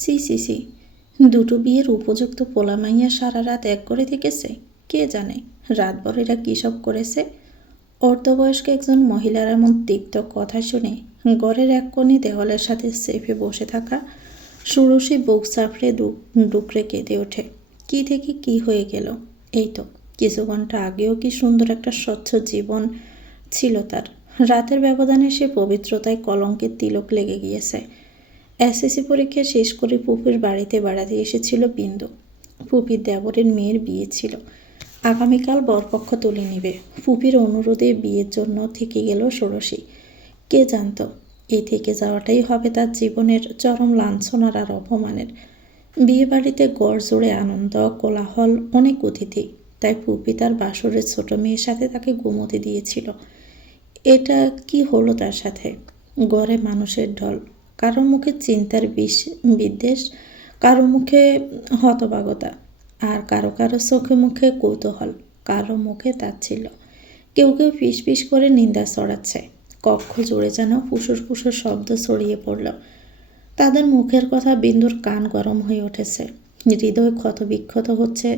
C C C, দুটো বিয়ের উপযুক্ত পোলা মাইয়া সারা রাত এক করে থেকেছে। কে জানে রাতভর এরা কী সব করেছে। অর্ধবয়স্ক একজন মহিলার এমন তিক্ত কথা শুনে ঘরের এক কোণে দেওয়ালের সাথে সেফে বসে থাকা ষোড়শী বুক চাপড়ে ডুকরে কেঁদে ওঠে। কি থেকে কি হয়ে গেল? এই তো কিছু ঘন্টা আগেও কি সুন্দর একটা স্বচ্ছ জীবন ছিল তার। রাতের ব্যবধানে সে পবিত্রতায় কলঙ্কের তিলক লেগে গিয়েছে। এসএসসি পরীক্ষা শেষ করে পুপির বাড়িতে বেড়াতে এসেছিল বিন্দু। পুপির দেবরের মেয়ের বিয়ে ছিল। আগামীকাল বরপক্ষ তুলে নেবে। পুপির অনুরোধে বিয়ের জন্য থেকে গেল ষোড়শী। কে জানত এই থেকে যাওয়াটাই হবে তার জীবনের চরম লাঞ্ছনার আর অপমানের। বিয়ে বাড়িতে গড় জোড়ে আনন্দ, কোলাহল, অনেক অতিথি। তাই পুপি তার বাসরের ছোট মেয়ের সাথে তাকে ঘুমোতে দিয়েছিল। এটা কি হলো তার সাথে? গড়ে মানুষের ঢল, কারো মুখে চিন্তার বিদ্বেষ, কারো মুখে হতভাগতা, আর কারো কারো চোখে মুখে কৌতূহল, কারো মুখে তাচ্ছিল্য। কেউ কেউ ফিস ফিস করে নিন্দা ছড়াচ্ছে। কক্ষ জুড়ে যেন ফুসুর ফুসুর শব্দ ছড়িয়ে পড়ল। তাদের মুখের কথা বিন্দুর কান গরম হয়ে উঠেছে। হৃদয় ক্ষতবিক্ষত হচ্ছে,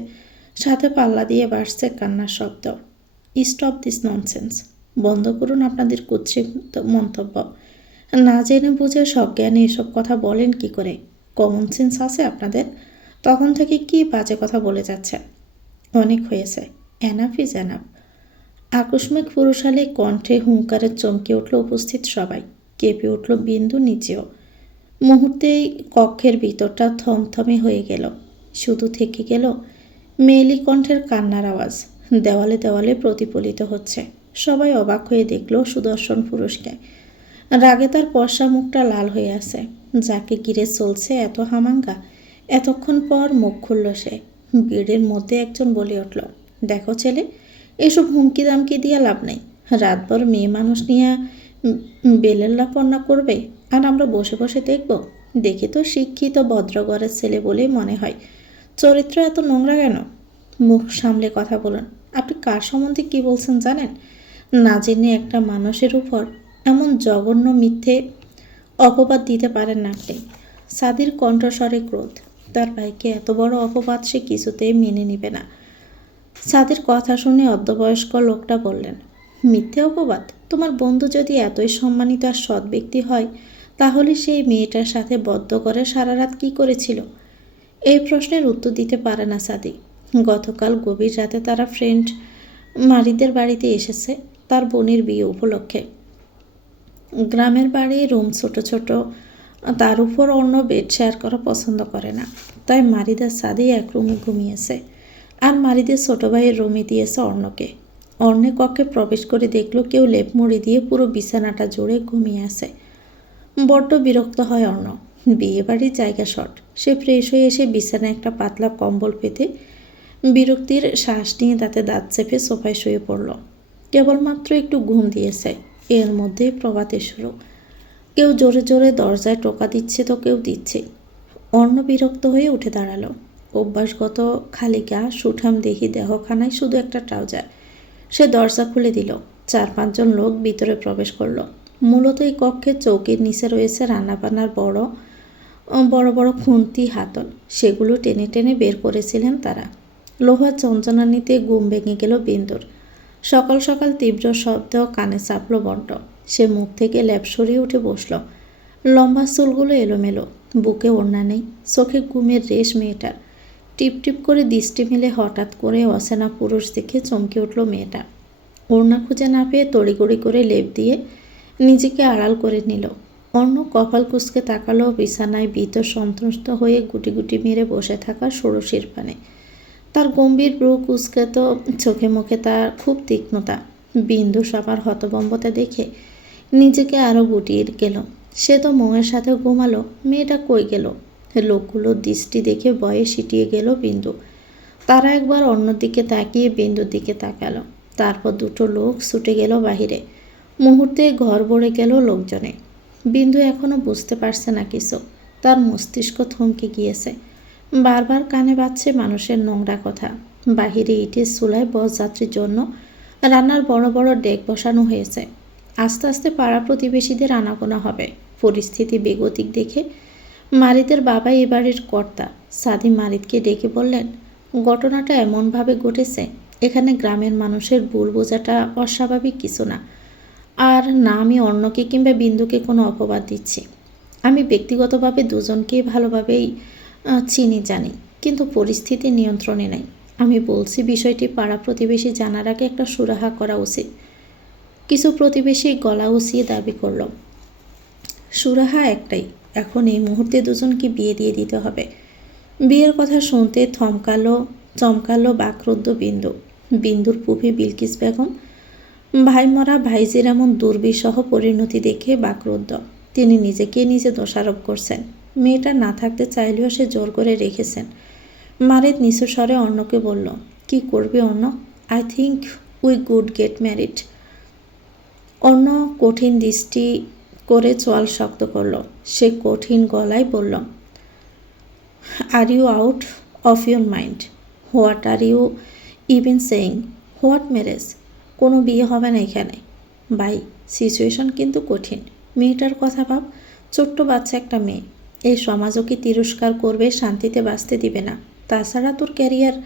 সাথে পাল্লা দিয়ে বাড়ছে কান্নার শব্দ। Stop this nonsense. বন্ধ করুন আপনাদের কুৎসিত মন্তব্য। না জেনে বুঝে সজ্ঞানে এসব কথা বলেন কি করে? কমন সেন্স আছে আপনাদের? তখন থেকে কি বাজে কথা বলে যাচ্ছে। অনেক হয়েছে। Enough is enough. আকস্মিক পুরুষালী কণ্ঠে হুঙ্কারে চমকে উঠল উপস্থিত সবাই। কেঁপে উঠল বিন্দু নিজেও। মুহূর্তেই কক্ষের ভিতরটা থমথমে হয়ে গেল। শুধু থেকে গেল মেয়েলি কণ্ঠের কান্নার আওয়াজ। দেওয়ালে দেওয়ালে প্রতিফলিত হচ্ছে। সবাই অবাক হয়ে দেখল সুদর্শন পুরুষকে। রাগে তার পশা মুখটা লাল হয়ে আছে। যাকে ঘিরে চলছে এত হামাঙ্গা। এতক্ষণ পর মুখ খুলল সে। ভিড়ের মধ্যে একজন বলে উঠল, দেখো ছেলে, এসব হুমকি দামকি দিয়ে লাভ নেই। রাতভর মেয়ে মানুষ নিয়ে বেলেল্লাপন্না করবে আর আমরা বসে বসে দেখব? দেখে তো শিক্ষিত ভদ্রঘরের ছেলে বলেই মনে হয়। চরিত্র এত নোংরা কেন? মুখ সামলে কথা বলুন। আপনি কার সম্বন্ধে কি বলছেন জানেন? না জেনে একটা মানুষের উপর এমন জঘন্য মিথ্যে অপবাদ দিতে পারেন না আপনি। সাদির কণ্ঠস্বরে ক্রোধ। তার ভাইকে এত বড় অপবাদ সে কিছুতেই মেনে নেবে না। সাদির কথা শুনে অর্ধবয়স্ক লোকটা বললেন, মিথ্যে অপবাদ? তোমার বন্ধু যদি এতই সম্মানিত আর সৎ ব্যক্তি হয়, তাহলে সেই মেয়েটার সাথে বদ্ধ করে সারা রাত কী করেছিল? এই প্রশ্নের উত্তর দিতে পারে না সাদি। গতকাল গভীর রাতে তারা ফ্রেন্ড মারিদের বাড়িতে এসেছে তার বোনের বিয়ে উপলক্ষে। গ্রামের বাড়ি, রুম ছোট ছোট, তার উপর অন্য বেড শেয়ার করা পছন্দ করে না। তাই মারিদের সাদি এক রুমে ঘুমিয়েছে, আর মারিদের ছোট ভাইয়ের রুমে দিয়েছে অর্ণকে। অর্ণে কক্ষে প্রবেশ করে দেখল কেউ লেপ মুড়ি দিয়ে পুরো বিছানাটা জুড়ে ঘুমিয়ে আছে। বড্ড বিরক্ত হয় অর্ণ। বিয়ে বাড়ির জায়গা শর্ট। সে ফ্রেশ হয়ে এসে বিছানায় একটা পাতলা কম্বল পেতে বিরক্তির শ্বাস নিয়ে দাঁতে দাঁত চেপে সোফায় শুয়ে পড়ল। কেবলমাত্র একটু ঘুম দিয়েছে, এর মধ্যেই প্রভাতের শুরু। কেউ জোরে জোরে দরজায় টোকা দিচ্ছে তো কেউ দিচ্ছে। অর্ণ বিরক্ত হয়ে উঠে দাঁড়ালো। অভ্যাসগত খালি গা, সুঠাম দেহি দেহখানায় শুধু একটা ট্রাউজার। সে দরজা খুলে দিল। 4-5 জন লোক ভিতরে প্রবেশ করলো। মূলত এই কক্ষের চৌকির নিচে রয়েছে রান্নাবান্নার বড় বড় বড় খুন্তি হাতল। সেগুলো টেনে টেনে বের করেছিলেন তারা। লোহার চঞ্চনানিতে ঘুম ভেঙে গেল বিন্দুর। সকাল সকাল তীব্র শব্দ কানে চাপল বড্ড। সে মুখ থেকে ল্যাপ সরিয়ে উঠে বসল। লম্বা চুলগুলো এলোমেলো, বুকে ওড়না নেই, চোখে ঘুমের রেশ মেয়েটার। টিপ টিপ করে দৃষ্টি মেলে হঠাৎ করে অচেনা পুরুষ দেখে চমকে উঠল মেয়েটা। ওড়না খুঁজে না পেয়ে তড়িগড়ি করে লেপ দিয়ে নিজেকে আড়াল করে নিল। অন্য কপাল কুঁচকে তাকালো বিছানায় ভীত সন্ত্রস্ত হয়ে গুটি গুটি মেরে বসে থাকা ষোড়শীর পানে। তার গম্ভীর ব্রু কুঁচকাত চোখে মুখে তার খুব তীক্ষ্ণতা। বিন্দু সবার হতভম্বতা দেখে নিজেকে আরও গুটিয়ে গেল। সে তো মোয়ের সাথে ঘুমালো, মেয়েটা কই গেল? লোকগুলোর দৃষ্টি দেখে ভয়ে সিটিয়ে গেল বিন্দু। তারা একবার অন্যদিকে তাকিয়ে বিন্দুর দিকে তাকালো। তারপর দুটো লোক ছুটে গেল বাহিরে। মুহূর্তে ঘর ভরে গেল লোকজনে। বিন্দু এখনো বুঝতে পারছে না কিছু। তার মস্তিষ্ক থমকে গিয়েছে। বারবার কানে বাজছে মানুষের নোংরা কথা। বাহিরে ইটের চুলায় বরযাত্রীর জন্য রান্নার বড় বড় ডেক বসানো হয়েছে। আস্তে আস্তে পাড়া প্রতিবেশীদের আনাগোনা হবে। পরিস্থিতি বেগতিক দেখে মারিদের বাবা এ বাড়ির কর্তা। সাদি মারিদকে ডেকে বললেন, ঘটনাটা এমনভাবে ঘটেছে, এখানে গ্রামের মানুষের ভুল বোঝাটা অস্বাভাবিক কিছু না। আর না আমি অন্যকে কিংবা বিন্দুকে কোনো অপবাদ দিচ্ছি। আমি ব্যক্তিগতভাবে দুজনকেই ভালোভাবেই চিনি জানি, কিন্তু পরিস্থিতি নিয়ন্ত্রণে নেই। আমি বলছি বিষয়টি পাড়া প্রতিবেশী জানার আগে একটা সুরাহা করা উচিত। কিছু প্রতিবেশী গলা উঁচিয়ে দাবি করল, সুরাহা একটাই, এখন এই মুহূর্তে দুজনকে বিয়ে দিয়ে দিতে হবে। বিয়ের কথা শুনতে চমকালো বাকরুদ্ধ বিন্দু। বিন্দুর পুফি বিলকিস বেগম ভাইমরা ভাইজির এমন দুর্বিষহ পরিণতি দেখে বাকরুদ্ধ। তিনি নিজেকে নিজে দোষারোপ করছেন। মেয়েটা না থাকতে চাইলেও সে জোর করে রেখেছেন। মারিদ নিচু স্বরে অর্ণকে বলল, কি করবে Arno? I think we could get married. Arno কঠিন দৃষ্টি করে চোয়াল শক্ত করল। সে কঠিন গলায় বলল, are you out of your mind? What are you even saying? What marriage? কোনো বিয়ে হবে না এখানে। ভাই, সিচুয়েশন কিন্তু কঠিন। মেয়েটার কথা ভাব, ছোট্ট বাচ্চা একটা মেয়ে। এই সমাজ ওকে তিরস্কার করবে, শান্তিতে বাঁচতে দিবে না। তাছাড়া তোর ক্যারিয়ার।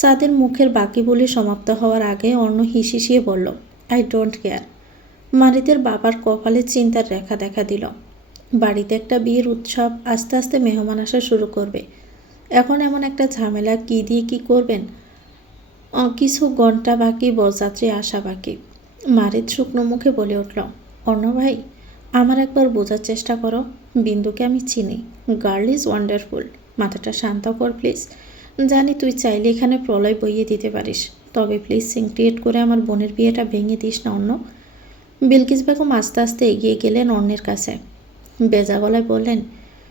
সাদের মুখের বাকি বলে সমাপ্ত হওয়ার আগে অর্ণ হিসিয়ে বলল, আই ডোন্ট কেয়ার। মারিদের বাবার কপালে চিন্তার রেখা দেখা দিল। বাড়িতে একটা বিয়ের উৎসব, আস্তে আস্তে মেহমান আসা শুরু করবে। এখন এমন একটা ঝামেলা, কী দিয়ে কী করবেন? কিছু ঘন্টা বাকি, বরযাত্রী আসা বাকি। মারিদ শুকনো মুখে বলে উঠল, অর্ণ ভাই, আমার একবার বোঝার চেষ্টা করো। বিন্দুকে আমি চিনি। Girl is wonderful. মাথাটা শান্ত কর প্লিজ। জানি তুই চাইলে এখানে প্রলয় বইয়ে দিতে পারিস, তবে প্লিজ সিন ক্রিয়েট করে আমার বোনের বিয়েটা ভেঙে দিস না অর্ণ। বিলকিস বেগম আস্তে আস্তে এগিয়ে গেলেন অর্ণের কাছে। বেজা গলায় বললেন,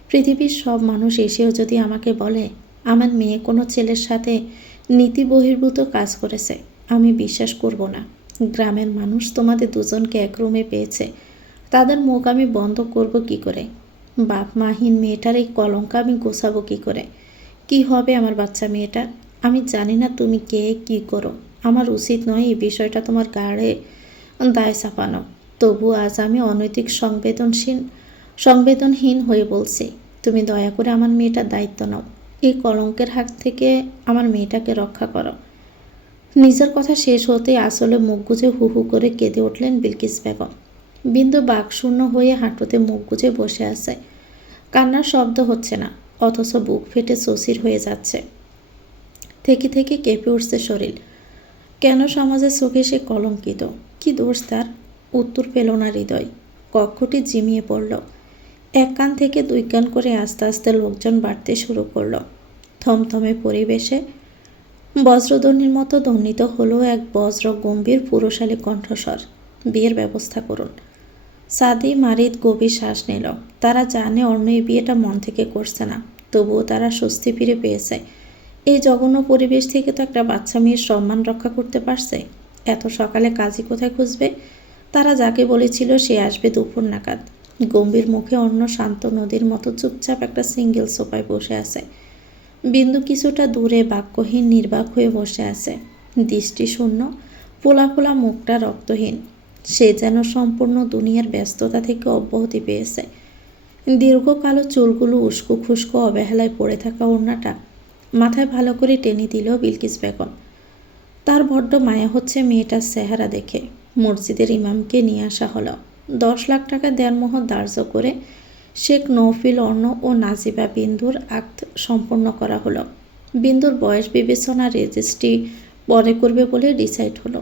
পৃথিবীর সব মানুষ এসেও যদি আমাকে বলে আমার মেয়ে কোনো ছেলের সাথে নীতি বহির্ভূত কাজ করেছে, আমি বিশ্বাস করব না। গ্রামের মানুষ তোমাদের দুজনকে এক রুমে পেয়েছে, তাদের মুখ আমি বন্ধ করব কি করে? বাপ মাহীন মেয়েটার এই কলঙ্ক আমি গোছাবো কি করে? কি হবে আমার বাচ্চা মেয়েটার? আমি জানি না তুমি কে, কি করো। আমার উচিত নয় এই বিষয়টা তোমার গাড়ে দায় চাপানো। তবু আজ আমি অনৈতিক সংবেদনহীন হয়ে বলছি, তুমি দয়া করে আমার মেয়েটার দায়িত্ব নাও। এই কলঙ্কের হাত থেকে আমার মেয়েটাকে রক্ষা করো। নিজের কথা শেষ হতেই আসলে মুখ গুজে হু হু করে কেঁদে উঠলেন বিলকিস বেগম। বিন্দু বাকশূন্য হয়ে হাঁটুতে মুখ গুজে বসে আছে। কান্নার শব্দ হচ্ছে না, অথচ বুক ফেটে শশীর হয়ে যাচ্ছে। থেকে থেকে কেঁপে উঠছে শরীর। কেন সমাজের চোখে সে কলঙ্কিত? কি দোষ তার? উত্তর পেল না হৃদয়। কক্ষটি জিমিয়ে পড়ল। এক কান থেকে দুই কান করে আস্তে আস্তে লোকজন বাড়তে শুরু করল। থমথমে পরিবেশে বজ্রধ্বনির মতো ধ্বনিত হলো এক বজ্র গম্ভীর পুরুষালী কণ্ঠস্বর, বিয়ের ব্যবস্থা করুন। সাদি মারিদ গভীর শ্বাস নিল। তারা জানে অর্ণ এই বিয়েটা মন থেকে করছে না, তবুও তারা স্বস্তি ফিরে পেয়েছে। এই জঘন্য পরিবেশ থেকে তো একটা বাচ্চা মেয়ের সম্মান রক্ষা করতে পারছে। এত সকালে কাজী কোথায় খুঁজবে? তারা যাকে বলেছিল সে আসবে দুপুর নাগাদ। গম্ভীর মুখে অর্ণ শান্ত নদীর মতো চুপচাপ একটা সিঙ্গেল সোফায় বসে আছে। বিন্দু কিছুটা দূরে বাক্যহীন নির্বাক হয়ে বসে আছে, দৃষ্টি শূন্য, ফোলা ফোলা মুখটা রক্তহীন। সে যেন সম্পূর্ণ দুনিয়ার ব্যস্ততা থেকে অব্যাহতি পেয়েছে। দীর্ঘ কালো চুলগুলো উস্কো খুস্কো অবহেলায় পড়ে থাকা ওড়নাটা মাথায় ভালো করে টেনে দিল বিলকিস বেগম। তার বড্ড মায়া হচ্ছে মেয়েটার চেহারা দেখে। মসজিদের ইমামকে নিয়ে আসা হলো। 10 লাখ টাকা দেড়মোহর ধার্য করে শেখ নৌফিল, অর্ণ ও নাজিবা বিন্দুর আক্ত সম্পন্ন করা হলো। বিন্দুর বয়স বিবেচনা রেজিস্ট্রি পরে করবে বলে ডিসাইড হলো।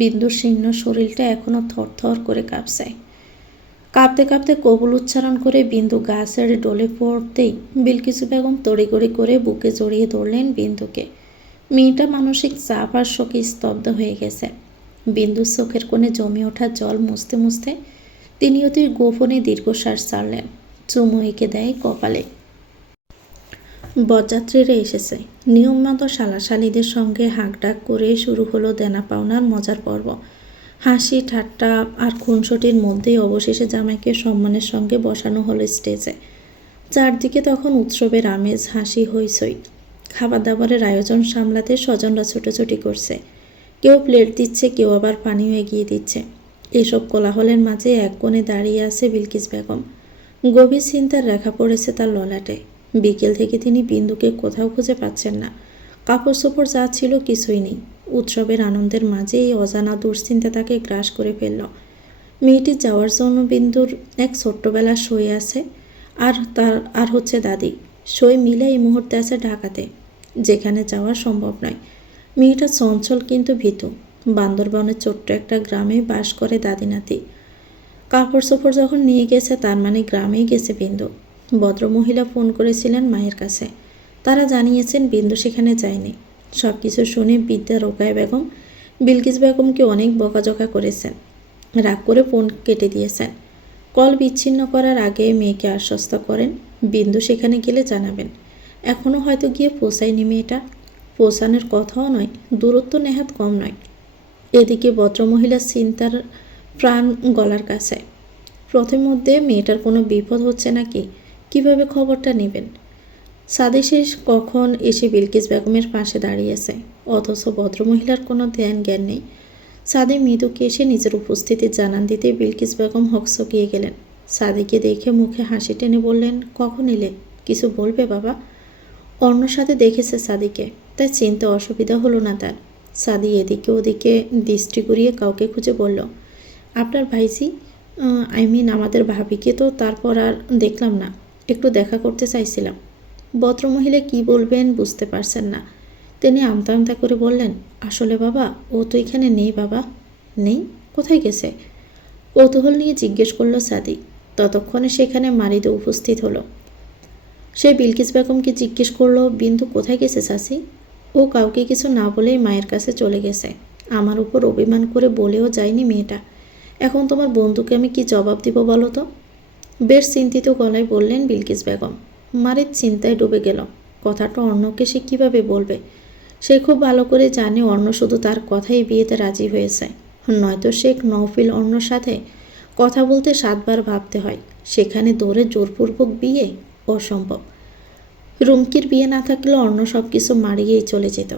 বিন্দুর শীর্ণ শরীরটা এখনও থরথর করে কাঁপছে। কাঁপতে কাঁপতে কবুল উচ্চারণ করে বিন্দু গা ছেড়ে ডলে পড়তেই বিলকিস বেগম তড়িঘড়ি করে বুকে জড়িয়ে ধরলেন বিন্দুকে। মেয়েটা মানসিক চাপ আর শোকে স্তব্ধ হয়ে গেছে। বিন্দুর চোখের কোণে জমে ওঠা জল মুছতে মুছতে তিনি অতি গোপনে দীর্ঘশ্বাস ছাড়লেন। চুমু এঁকে দেয় কপালে। বরযাত্রীরা এসেছে। নিয়ম মতো শালাশালিদের সঙ্গে হাঁকডাক করে শুরু হলো দেনা পাওনার মজার পর্ব। হাসি ঠাট্টা আর খুনসুটির মধ্যেই অবশেষে জামাইকে সম্মানের সঙ্গে বসানো হলো স্টেজে। চারদিকে তখন উৎসবের আমেজ, হাসি, হইচই। খাবার দাবারের আয়োজন সামলাতে স্বজনরা ছোটাছুটি করছে। কেউ প্লেট দিচ্ছে, কেউ আবার পানিও এগিয়ে দিচ্ছে। এসব কোলাহলের মাঝে এক কোণে দাঁড়িয়ে আছে বিলকিস বেগম। গভীর চিন্তার রেখা পড়েছে তার ললাটে। বিকেল থেকে তিনি বিন্দুকে কোথাও খুঁজে পাচ্ছেন না। কাপড় চোপড় যা ছিল কিছুই নেই। উৎসবের আনন্দের মাঝে এই অজানা দুশ্চিন্তা তাকে গ্রাস করে ফেলল। মেয়েটি যাওয়ার জন্য বিন্দুর এক ছোট্টবেলার সই আছে, আর হচ্ছে দাদি। সই মিলে এই মুহূর্তে আছে ঢাকাতে, যেখানে যাওয়া সম্ভব নয়। মেয়েটা চঞ্চল কিন্তু ভীতু। বান্দরবনের ছোট্ট একটা গ্রামে বাস করে দাদি নাতি। কাপড় চোপড় যখন নিয়ে গেছে তার মানে গ্রামেই গেছে বিন্দু। ভদ্রমহিলা ফোন করেছিলেন মায়ের কাছে। তারা জানিয়েছেন বিন্দু সেখানে যায়নি। সব কিছু শুনে বিদ্যা রোকায়া বেগম বিলকিস বেগমকে অনেক বকাঝকা করেছেন। রাগ করে ফোন কেটে দিয়েছেন। কল বিচ্ছিন্ন করার আগে মেয়েকে আশ্বস্ত করেন বিন্দু সেখানে গেলে জানাবেন। এখনও হয়তো গিয়ে পৌঁছায়নি মেয়েটা। পৌঁছানোর কথাও নয়, দূরত্ব নেহাত কম নয়। এদিকে ভদ্রমহিলার চিন্তার প্রাণ গলার কাছে। প্রথমে মেয়েটার কোনো বিপদ হচ্ছে নাকি, কিভাবে খবরটা নেবেন? সাদি শেষ কখন এসে বিলকিস বেগমের পাশে দাঁড়িয়েছে, অথচ ভদ্রমহিলার কোনো জ্ঞান নেই। সাদি মৃদুকে এসে নিজের উপস্থিতি জানান দিতে বিলকিস বেগম হকচকিয়ে গেলেন। সাদিকে দেখে মুখে হাসি টেনে বললেন, কখন এলে? কিছু বলবে বাবা? অন্য সাথে দেখেছে সাদিকে, তাই চিনতে অসুবিধা হলো না তার। সাদি এদিকে ওদিকে দৃষ্টি ঘুরিয়ে কাউকে খুঁজে বলল, আপনার ভাইজি, আমাদের ভাবিকে তো তারপর আর দেখলাম না, একটু দেখা করতে চাইছিলাম। ভদ্রমহিলা কি বলবেন বুঝতে পারছেন না। তিনি আমতা আমতা করে বললেন, আসলে বাবা, ও তো এখানে নেই বাবা। নেই? কোথায় গেছে? কৌতূহল নিয়ে জিজ্ঞেস করলো সাদি। ততক্ষণে সেখানে মারিদে উপস্থিত হলো। সে বিলকিস বেগমকে জিজ্ঞেস করলো, বিন্দু কোথায় গেছে চাচি? ও কাউকে কিছু না বলেই মায়ের কাছে চলে গেছে। আমার উপর অভিমান করে বলেও যায়নি মেয়েটা। এখন তোমার বন্ধুকে আমি কি জবাব দিব বলো তো? বেশ চিন্তিত গলায় বললেন বিলকিস বেগম। মারিদ চিন্তায় ডুবে গেল। কথাটা অর্ণকে সে কীভাবে বলবে? সে খুব ভালো করে জানে অর্ণ শুধু তার কথাই বিয়েতে রাজি হয়েছে। নয়তো শেখ নওফিল অর্ণর সাথে কথা বলতে 7 বার ভাবতে হয়। সেখানে দৌড়ে জোরপূর্বক বিয়ে অসম্ভব। রুমকির বিয়ে না থাকলে অর্ণ সব কিছু মারিয়েই চলে যেত।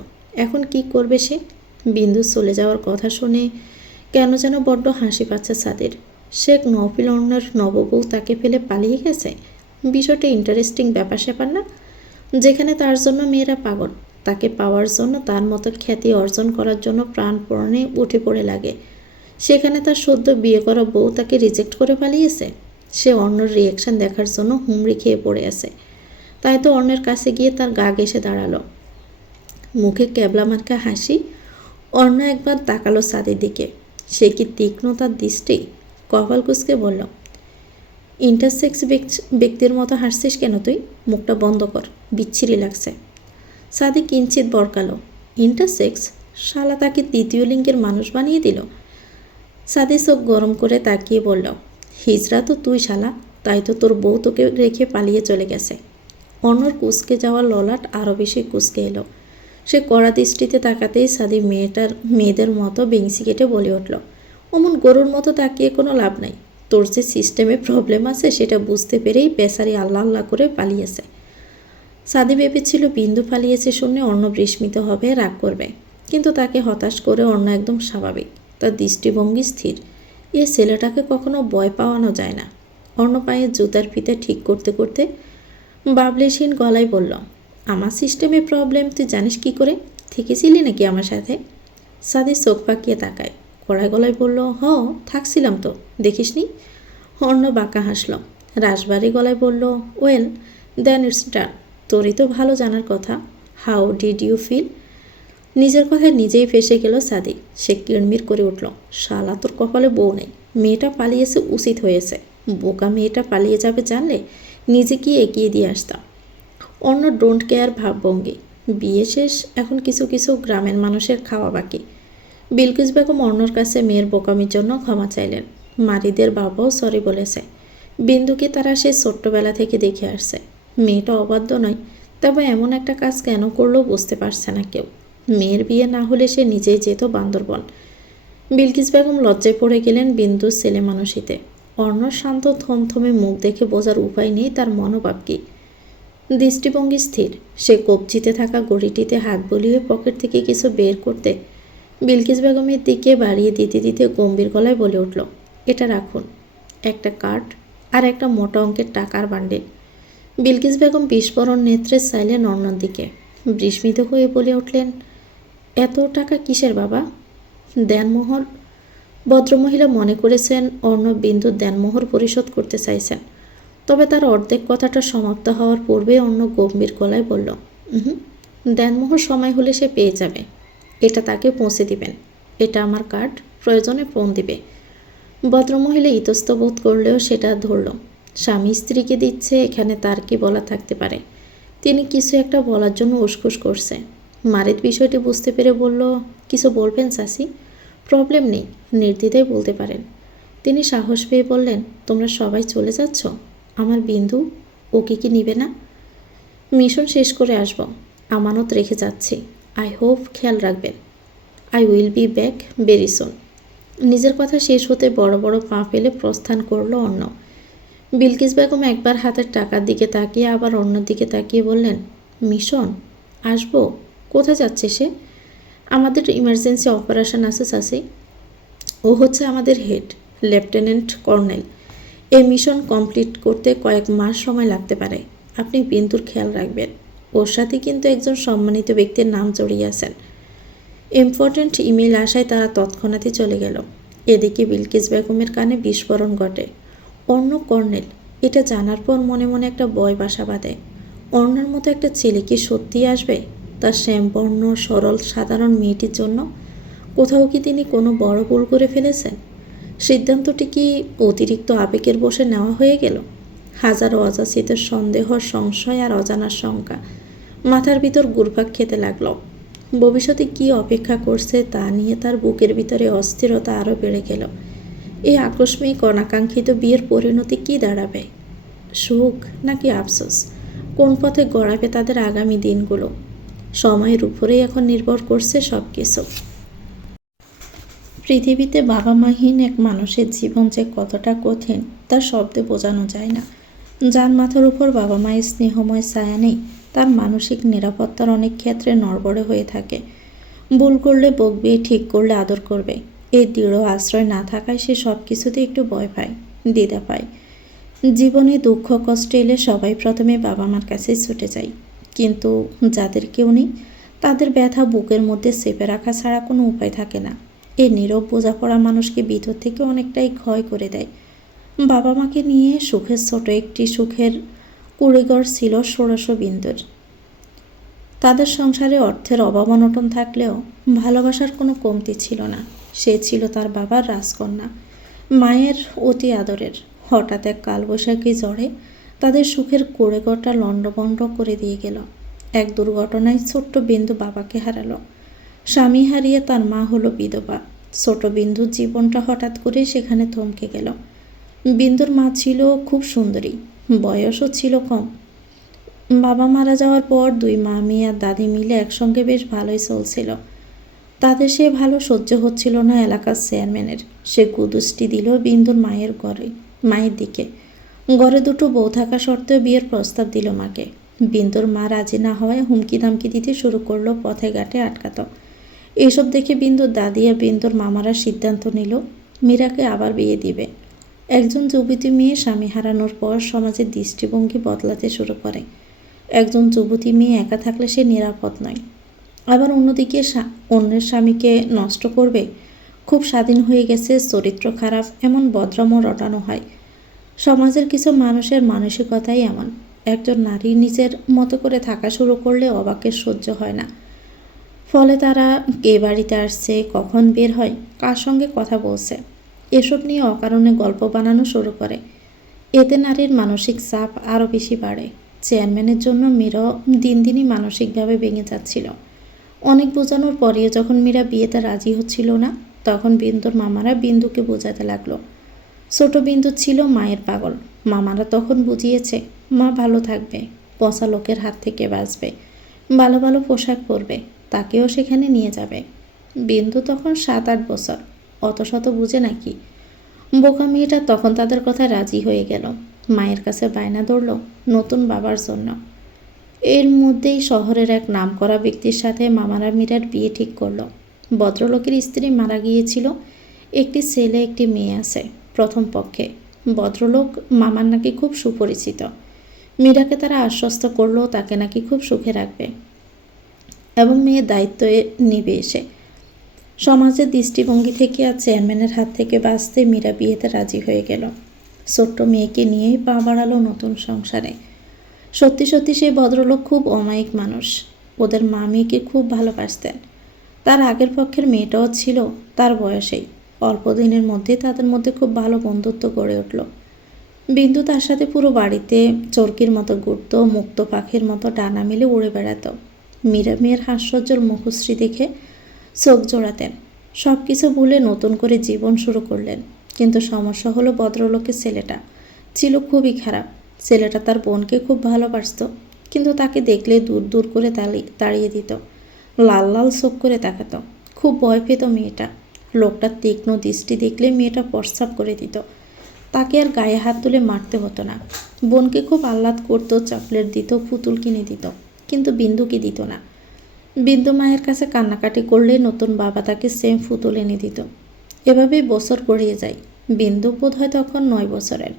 এখন কি করবে সে? বিন্দু চলে যাওয়ার কথা শুনে কেন যেন বড্ড হাসি পাচ্ছে সাদের। শেখ নওফিল অর্ণের নববউ তাকে ফেলে পালিয়ে গেছে। বিষয়টা ইন্টারেস্টিং ব্যাপার স্যাপার না? যেখানে তার জন্য মেয়েরা পাগল, তাকে পাওয়ার জন্য, তার মতো খ্যাতি অর্জন করার জন্য প্রাণপণে উঠে পড়ে লাগে, সেখানে তার সদ্য বিয়ে করা বউ তাকে রিজেক্ট করে পালিয়েছে। সে অর্ণর রিয়াকশান দেখার জন্য হুমড়ি খেয়ে পড়ে আছে। তাই তো অর্ণের কাছে গিয়ে তার গা ঘেঁষে দাঁড়ালো। মুখে ক্যাবলা মার্কা হাসি। অর্ণ একবার তাকালো সাদের দিকে। সে কি তীক্ষ্ণ তার দৃষ্টি? কপাল কুঁচকে বলল, ইন্টারসেক্স ব্যক্তির মতো হাসছিস কেন তুই? মুখটা বন্ধ কর, বিচ্ছিরি লাগছে। সাদি কিঞ্চিত বরকালো। ইন্টারসেক্স? শালা তাকে তৃতীয় লিঙ্গের মানুষ বানিয়ে দিল। সাদি চোখ গরম করে তাকিয়ে বলল, হিজড়া তো তুই শালা, তাই তো তোর বউ তোকে রেখে পালিয়ে চলে গেছে। অর্ণর কুঁচকে যাওয়া ললাট আরও বেশি কুঁচকে এলো। সে কড়া দৃষ্টিতে তাকাতেই সাদি মেয়েদের মতো বেংসি কেটে বলে উঠল, অমন গরুর মতো তাকিয়ে কোনো লাভ নাই। তোর যে সিস্টেমে প্রবলেম আছে সেটা বুঝতে পেরেই বেচারি আল্লাহ আল্লাহ করে পালিয়েছে। সাদি ভেবেছিল বিন্দু পালিয়েছে শুনে অর্ণ বিস্মিত হবে, রাগ করবে, কিন্তু তাকে হতাশ করে অর্ণ একদম স্বাভাবিক, তার দৃষ্টিভঙ্গি স্থির। এ ছেলেটাকে কখনো ভয় পাওয়ানো যায় না। অর্ণ পায়ের জুতার ফিতে ঠিক করতে করতে বাবলেশহীন গলায় বলল, আমার সিস্টেমে প্রবলেম তুই জানিস কি করে? থেকেছিলি নাকি আমার সাথে? সাদি চোখ পাকিয়ে তাকায়, কড়াই গলায় বলল, থাকছিলাম তো, দেখিসনি? অর্ণ বাঁকা হাসল। রাশবাড়ি গলায় বলল, ওয়েল দেন ইটস ডান। তোরই তো ভালো জানার কথা। How did you feel? নিজের কথায় নিজেই ফেসে গেল সাদি। সে কিড়মির করে উঠল, শালা তোর কপালে বউ নেই। মেয়েটা পালিয়েছে উচিত হয়েছে। বোকা মেয়েটা পালিয়ে যাবে জানলে নিজে গিয়ে এগিয়ে দিয়ে আসতাম। অন্য ডোন্ট কেয়ার ভাবভঙ্গি। বিয়ে শেষ, এখন কিছু কিছু গ্রামের মানুষের খাওয়া বাকি। বিলকিস বেগম অর্ণর কাছে মেয়ের বোকামির জন্য ক্ষমা চাইলেন। মারিদের বাবাও সরি বলেছে। বিন্দুকে তারা সে ছোট্টবেলা থেকে দেখে আসছে। মেয়েটা অবাধ্য নয়, তবে এমন একটা কাজ কেন করলো বুঝতে পারছে না কেউ। মেয়ের বিয়ে না হলে সে নিজেই যেত বান্দরবন। বিলকিস বেগম লজ্জায় পড়ে গেলেন বিন্দুর ছেলে মানুষিতে। অর্ণর শান্ত থমথমে মুখ দেখে বোঝার উপায় নেই তার মনোভাব কী। দৃষ্টিভঙ্গি স্থির। সে কবজিতে থাকা ঘড়িটিতে হাত বুলিয়ে পকেট থেকে কিছু বের করতে বিলকিস বেগমের দিকে বাড়িয়ে দিতে দিতে গম্ভীর গলায় বলে উঠল, এটা রাখুন। একটা কার্ড। আর একটা মোটা অঙ্কের টাকার বান্ডিল। বিলকিস বেগম বিস্ফোরণ নেত্রে চাইলেন অর্ণর দিকে। বিস্মিত হয়ে বলে উঠলেন, এত টাকা কিসের বাবা? দেনমোহর। ভদ্রমহিলা মনে করেছেন অর্ণব বিন্দুর দেনমোহর পরিশোধ করতে চাইছেন। তবে তার অর্ধেক কথাটা সমাপ্ত হওয়ার পূর্বে অর্ণব গম্ভীর গলায় বলল, দেনমোহর সময় হলে সে পেয়ে যাবে। এটা তাকে পৌঁছে দিবেন। এটা আমার কার্ড, প্রয়োজনে ফোন দিবে। ভদ্রমহিলা ইতস্ত বোধ করলেও সেটা ধরল। স্বামী স্ত্রীকে দিচ্ছে, এখানে তার কি বলা থাকতে পারে? তিনি কিছু একটা বলার জন্য উসখুস করছে। মারিত বিষয়টি বুঝতে পেরে বলল, কিছু বলবেন চাচি? প্রবলেম নেই, নির্দ্বিধায় বলতে পারেন। তিনি সাহস পেয়ে বললেন, তোমরা সবাই চলে যাচ্ছ? আমার বিন্দু, ওকে কি নিবে না? মিশন শেষ করে আসব, আমানত রেখে যাচ্ছি। আই হোপ খেয়াল রাখবেন। I will be back very soon. নিজের কথা শেষ হতে বড় বড় পা ফেলে প্রস্থান করল অন্য। বিলকিস বেগম একবার হাতের টাকার দিকে তাকিয়ে আবার অন্যর দিকে তাকিয়ে বললেন, মিশন আসবো? কোথায় যাচ্ছে সে? আমাদের ইমার্জেন্সি অপারেশন আছে চাচি। ও হচ্ছে আমাদের হেড, লেফটেন্যান্ট কর্নেল। এই মিশন কমপ্লিট করতে কয়েক মাস সময় লাগতে পারে। আপনি বিন্দুর খেয়াল রাখবেন। ওর সাথে কিন্তু একজন সম্মানিত ব্যক্তির নাম জড়িয়ে আছেন। ইম্পর্ট্যান্ট ইমেল আসায় তারা তৎক্ষণাৎই চলে গেল। এদিকে বিলকিস বেগমের কানে বিস্ফোরণ ঘটে। অন্য কর্নেল, এটা জানার পর মনে মনে একটা ভয় বাসা বাঁধে। অর্ণার মতো একটা ছেলে কি সত্যিই আসবে তার শ্যামবর্ণ সরল সাধারণ মেয়েটির জন্য? কোথাও কি তিনি কোনো বড় ভুল করে ফেলেছেন? সিদ্ধান্তটি কি অতিরিক্ত আবেগের বশে নেওয়া হয়ে গেল? হাজারো অযাচিত সন্দেহ, সংশয় আর অজানার শঙ্কা মাথার ভিতর ঘুরপাক খেতে লাগলো। ভবিষ্যতে কি অপেক্ষা করছে তা নিয়ে তার বুকের ভিতরে অস্থিরতা আরও বেড়ে গেল। এই আকস্মিক অনাকাঙ্ক্ষিত বিয়ের পরিণতি কি দাঁড়াবে? সুখ নাকি আফসোস? কোন পথে গড়াবে তাদের আগামী দিনগুলো? সময়ের উপরেই এখন নির্ভর করছে সব কিছু। পৃথিবীতে বাবা মাহীন এক মানুষের জীবন যে কতটা কঠিন তা শব্দে বোঝানো যায় না। যার মাথার উপর বাবা মায়ের স্নেহময় ছায়া নেই, তার মানসিক নিরাপত্তার অনেক ক্ষেত্রে নড়বড়ে হয়ে থাকে। ভুল করলে বকবে, ঠিক করলে আদর করবে, এই দৃঢ় আশ্রয় না থাকায় সে সব কিছুতে একটু ভয় পায়, দ্বিধা পায়। জীবনে দুঃখ কষ্ট এলে সবাই প্রথমে বাবা মার কাছে ছুটে যায়। কিন্তু যাদের কেউ নেই, তাদের ব্যথা বুকের মধ্যে চেপে রাখা ছাড়া কোনো উপায় থাকে না। এই নীরব বোঝাপড়া মানুষকে ভিতর থেকে অনেকটাই ক্ষয় করে দেয়। বাবা মাকে নিয়ে সুখের ছোট একটি সুখের কুড়িঘর ছিল ষোড়শ বিন্দুর। তাদের সংসারে অর্থের অভাব অনটন থাকলেও ভালোবাসার কোনো কমতি ছিল না। সে ছিল তার বাবার রাজকন্যা, মায়ের অতি আদরের। হঠাৎ এক কালবৈশাখী ঝড়ে তাদের সুখের কুড়েঘরটা লণ্ডভণ্ড করে দিয়ে গেল। এক দুর্ঘটনায় ছোট্ট বিন্দু বাবাকে হারালো। স্বামী হারিয়ে তার মা হলো বিধবা। ছোট বিন্দুর জীবনটা হঠাৎ করে সেখানে থমকে গেল। বিন্দুর মা ছিল খুব সুন্দরী, বয়সও ছিল কম। বাবা মারা যাওয়ার পর দুই মামি আর দাদি মিলে একসঙ্গে বেশ ভালোই চলছিল। তাদের সে ভালো সহ্য হচ্ছিল না এলাকার চেয়ারম্যানের। সে কুদৃষ্টি দিল বিন্দুর মায়ের দিকে। ঘরে দুটো বউ থাকা সত্ত্বেও বিয়ের প্রস্তাব দিল মাকে। বিন্দুর মা রাজি না হওয়ায় হুমকি দামকি দিতে শুরু করলো, পথে ঘাটে আটকাতো। এইসব দেখে বিন্দুর দাদি আর বিন্দুর মামারা সিদ্ধান্ত নিল মীরাকে আবার বিয়ে দিবে। একজন যুবতী মেয়ে স্বামী হারানোর পর সমাজের দৃষ্টিভঙ্গি বদলাতে শুরু করে। একজন যুবতী মেয়ে একা থাকলে সে নিরাপদ নয়। আবার অন্যদিকে অন্যের স্বামীকে নষ্ট করবে, খুব স্বাধীন হয়ে গেছে, চরিত্র খারাপ, এমন বদরামও রটানো হয়। সমাজের কিছু মানুষের মানসিকতাই এমন। একজন নারী নিজের মতো করে থাকা শুরু করলে অবাকের সহ্য হয় না। ফলে তারা কে বাড়িতে আসছে, কখন বের হয়, কার সঙ্গে কথা বলছে, এসব নিয়ে অকারণে গল্প বানানো শুরু করে। এতে নারীর মানসিক চাপ আরও বেশি বাড়ে। চেয়ারম্যানের জন্য মীরা দিন দিনই মানসিকভাবে ভেঙে যাচ্ছিল। অনেক বোঝানোর পরেও যখন মীরা বিয়েতে রাজি হচ্ছিল না, তখন বিন্দুর মামারা বিন্দুকে বোঝাতে লাগলো। ছোট বিন্দু ছিল মায়ের পাগল। মামারা তখন বুঝিয়েছে মা ভালো থাকবে, পচা লোকের হাত থেকে বাঁচবে, ভালো ভালো পোশাক পরবে, তাকেও সেখানে নিয়ে যাবে। বিন্দু তখন 7-8 বছর, অত শত বুঝে নাকি। বোকা মেয়েটা তখন তাদের কথায় রাজি হয়ে গেল। মায়ের কাছে বায়না ধরল নতুন বাবার জন্য। এর মধ্যেই শহরের এক নামকরা ব্যক্তির সাথে মামারা মীরার বিয়ে ঠিক করলো। ভদ্রলোকের স্ত্রী মারা গিয়েছিল। একটি ছেলে একটি মেয়ে আছে প্রথম পক্ষে। ভদ্রলোক মামার নাকি খুব সুপরিচিত। মীরাকে তারা আশ্বস্ত করলো তাকে নাকি খুব সুখে রাখবে এবং মেয়ের দায়িত্ব নেবে এসে। সমাজের দৃষ্টিভঙ্গি থেকে আর চেয়ারম্যানের হাত থেকে বাঁচতে মীরা বিয়েতে রাজি হয়ে গেল। ছোট্ট মেয়েকে নিয়েই পা বাড়ালো নতুন সংসারে। সত্যি সত্যি সেই ভদ্রলোক খুব অমায়িক মানুষ। ওদের মা মেয়েকে খুব ভালোবাসতেন। তার আগের পক্ষের মেয়েটাও ছিল তার বয়সেই। অল্প দিনের মধ্যে তাদের মধ্যে খুব ভালো বন্ধুত্ব গড়ে উঠল। বিন্দু তার সাথে পুরো বাড়িতে চরকির মতো ঘুরত, মুক্ত পাখির মতো ডানা মেলে উড়ে বেড়াত। মীরা মেয়ের হাস্যোজ্জ্বল মুখশ্রী দেখে চোখ জোড়াতেন। সব কিছু ভুলে নতুন করে জীবন শুরু করলেন। কিন্তু সমস্যা হলো ভদ্রলোকের ছেলেটা ছিল খুবই খারাপ। ছেলেটা তার বোনকে খুব ভালোবাসত, কিন্তু তাকে দেখলে দূর দূর করে তাড়িয়ে দিত। লাল লাল চোখ করে তাকাত। খুব ভয় পেত মেয়েটা। লোকটার তীক্ষ্ণ দৃষ্টি দেখলে মেয়েটা প্রস্রাব করে দিত। তাকে আর গায়ে হাত তুলে মারতে হতো না। বোনকে খুব আহ্লাদ করতো, চকলেট দিত, পুতুল কিনে দিত, কিন্তু বিন্দুকে দিত না। বিন্দু মায়ের কাছে কান্নাকাটি করলে নতুন বাবা তাকে সেম পুতুল এনে দিত। এভাবেই বছর গড়িয়ে যায়। বিন্দু বোধ হয় তখন 9 বছরের।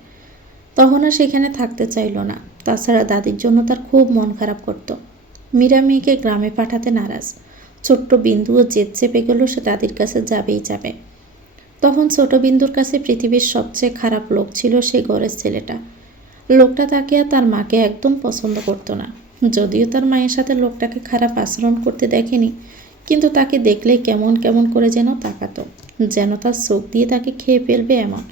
তখন আর সেখানে থাকতে চাইল না। তাছাড়া দাদির জন্য তার খুব মন খারাপ করত। মীরা মেয়েকে গ্রামে পাঠাতে নারাজ। ছোট্ট বিন্দুও জেদ চেপে গেল সে দাদির কাছে যাবেই যাবে। তখন ছোট বিন্দুর কাছে পৃথিবীর সবচেয়ে খারাপ লোক ছিল সে ঘরের ছেলেটা। লোকটা তাকে আর তার মাকে একদম পছন্দ করতো না। যদিও তার মায়ের সাথে লোকটাকে খারাপ আচরণ করতে দেখেনি, কিন্তু তাকে দেখলেই কেমন কেমন করে যেন তাকাতো, যেন তার চোখ দিয়ে তাকে খেয়ে ফেলবে এমন।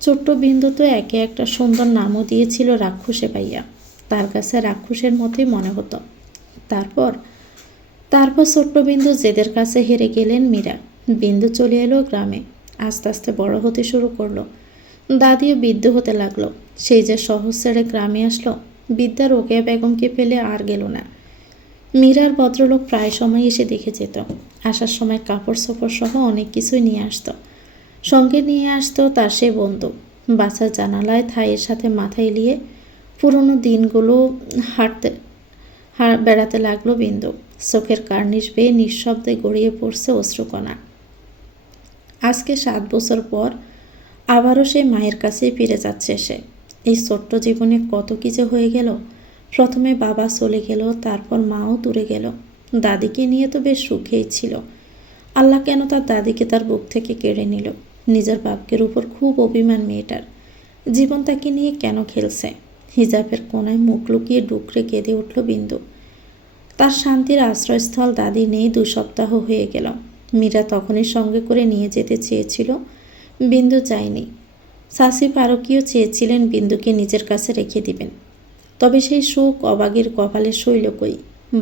ছোট্ট বিন্দু তো একে একটা সুন্দর নামও দিয়েছিল রাক্ষসে পাইয়া। তার কাছে রাক্ষসের মতোই মনে হতো। তারপর ছোট্ট বিন্দু জেদের কাছে হেরে গেলেন মীরা। বিন্দু চলে এলো গ্রামে। আস্তে আস্তে বড় হতে শুরু করলো। দাদিও বৃদ্ধ হতে লাগলো। সেই যে শহর ছেড়ে গ্রামে আসলো, বিদ্যা রোকেয়া বেগমকে পেলে আর গেল না। মীরার ভদ্রলোক প্রায় সময় এসে দেখে যেত। আসার সময় কাপড় চোপড় সহ অনেক কিছুই নিয়ে আসতো। সঙ্গে নিয়ে আসতো তার সে বন্ধু। বাসার জানালায় থাইয়ের সাথে মাথা এলিয়ে পুরনো দিনগুলো বেড়াতে লাগলো বিন্দু। চোখের কার্নিশ বেয়ে নিঃশব্দে গড়িয়ে পড়ছে অশ্রুকণা। আজকে 7 বছর পর আবারও সে মায়ের কাছেই ফিরে যাচ্ছে সে। এই ছোট্ট জীবনে কত কি যে হয়ে গেল। প্রথমে বাবা চলে গেল, তারপর মাও দূরে গেল। দাদিকে নিয়ে তো বেশ সুখেই ছিল। আল্লাহ কেন তার দাদিকে তার বুক থেকে কেড়ে নিল? নিজের বাপকের উপর খুব অভিমান মেয়েটার। জীবন তাকে নিয়ে কেন খেলছে? হিজাবের কোনায় মুখ লুকিয়ে ডুকরে কেঁদে উঠল বিন্দু। তার শান্তির আশ্রয়স্থল দাদি নেই 2 সপ্তাহ হয়ে গেল। মীরা তখনই সঙ্গে করে নিয়ে যেতে চেয়েছিল, বিন্দু চায়নি। চাচি পারকীয় চেয়েছিলেন বিন্দুকে নিজের কাছে রেখে দিবেন। তবে সেই সুখ অবাগের কপালে শৈল কই।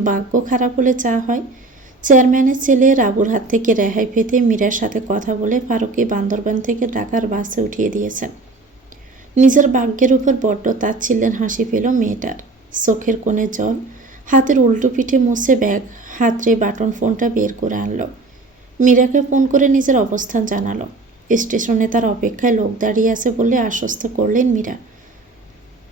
ভাগ্য খারাপ হলে যা হয়। চেয়ারম্যানের ছেলে রাবুর হাত থেকে রেহাই পেতে মীরার সাথে কথা বলে ফারুককে বান্দরবান থেকে ঢাকার বাসে উঠিয়ে দিয়েছেন। নিজের ভাগ্যের উপর বড্ড তাচ্ছিল্যের হাসি পেল মেয়েটার। চোখের কোণে জল, হাতের উল্টো পিঠে মুছে ব্যাগ হাতড়ে বাটন ফোনটা বের করে আনলো। মীরাকে ফোন করে নিজের অবস্থান জানালো। স্টেশনে তার অপেক্ষায় লোক দাঁড়িয়ে আছে বলে আশ্বস্ত করলেন মীরা।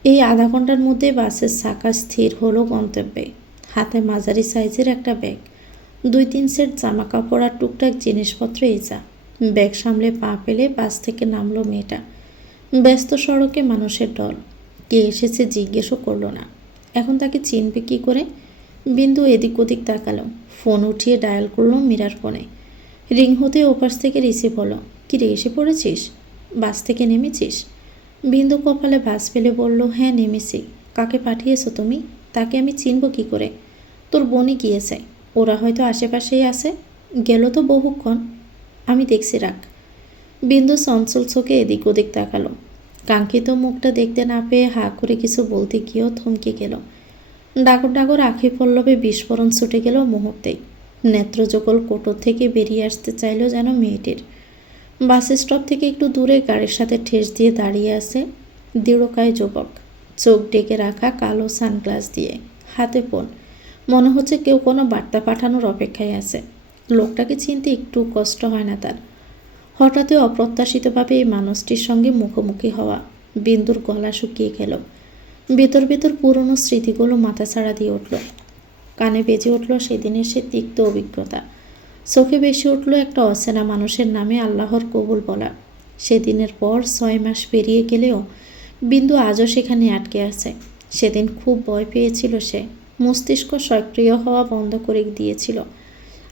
এই আধা ঘন্টার মধ্যে বাসের চাকা স্থির হলো গন্তব্যে। হাতে মাঝারি সাইজের একটা ব্যাগ, 2-3 সেট জামা কাপড় আর টুকটাক জিনিসপত্র এই যা। ব্যাগ সামলে পা ফেলে বাস থেকে নামলো মেয়েটা। ব্যস্ত সড়কে মানুষের দল। কে এসেছে জিজ্ঞেসও করলো না। এখন তাকে চিনবে কী করে? বিন্দু এদিক ওদিক তাকালো। ফোন উঠিয়ে ডায়াল করলো মীরার ফোনে। রিং হতে ওপাশ থেকে রিসিভ হলো। কি রে, এসে পড়েছিস? বাস থেকে নেমেছিস? বিন্দু কপালে ভাঁজ ফেলে বলল, হ্যাঁ নেমেছি। কাকে পাঠিয়েছো তুমি? তাকে আমি চিনব কি করে? তোর বোনই গিয়েছে। ওরা হয়তো আশেপাশেই আছে। গেল তো বহুক্ষণ। আমি দেখছি, রাখ। বিন্দু চঞ্চল চোখে এদিক ওদিক তাকালো। কাঙ্ক্ষিত মুখটা দেখতে না পেয়ে হা করে কিছু বলতে গিয়েও থমকে গেল। ডাগর ডাগর আখি পল্লবে বিস্ফোরণ ছুটে গেল মুহূর্তেই। নেত্রযুগল কোটর থেকে বেরিয়ে আসতে চাইল যেন মেয়েটির। বাস স্টপ থেকে একটু দূরে গাড়ির সাথে ঠেস দিয়ে দাঁড়িয়ে আছে দৃঢ়কায় যুবক। চোখ ডেকে রাখা কালো সানগ্লাস দিয়ে, হাতে ফোন। মনে হচ্ছে কেউ কোনো বার্তা পাঠানোর অপেক্ষায় আছে। লোকটাকে চিনতে একটু কষ্ট হয় না তার। হঠাৎই অপ্রত্যাশিতভাবে এই মানুষটির সঙ্গে মুখোমুখি হওয়া। বিন্দুর গলা শুকিয়ে গেল। ভেতর ভেতর পুরনো স্মৃতিগুলো মাথাছাড়া দিয়ে উঠল। কানে বেজে উঠল সেদিনের সে তিক্ত অভিজ্ঞতা। চোখে বেশি উঠল একটা অচেনা মানুষের নামে আল্লাহর কবুল বলা। সেদিনের পর 6 মাস পেরিয়ে গেলেও বিন্দু আজও সেখানে আটকে আছে। সেদিন খুব ভয় পেয়েছিল সে। মস্তিষ্ক সক্রিয় হওয়া বন্ধ করে দিয়েছিল।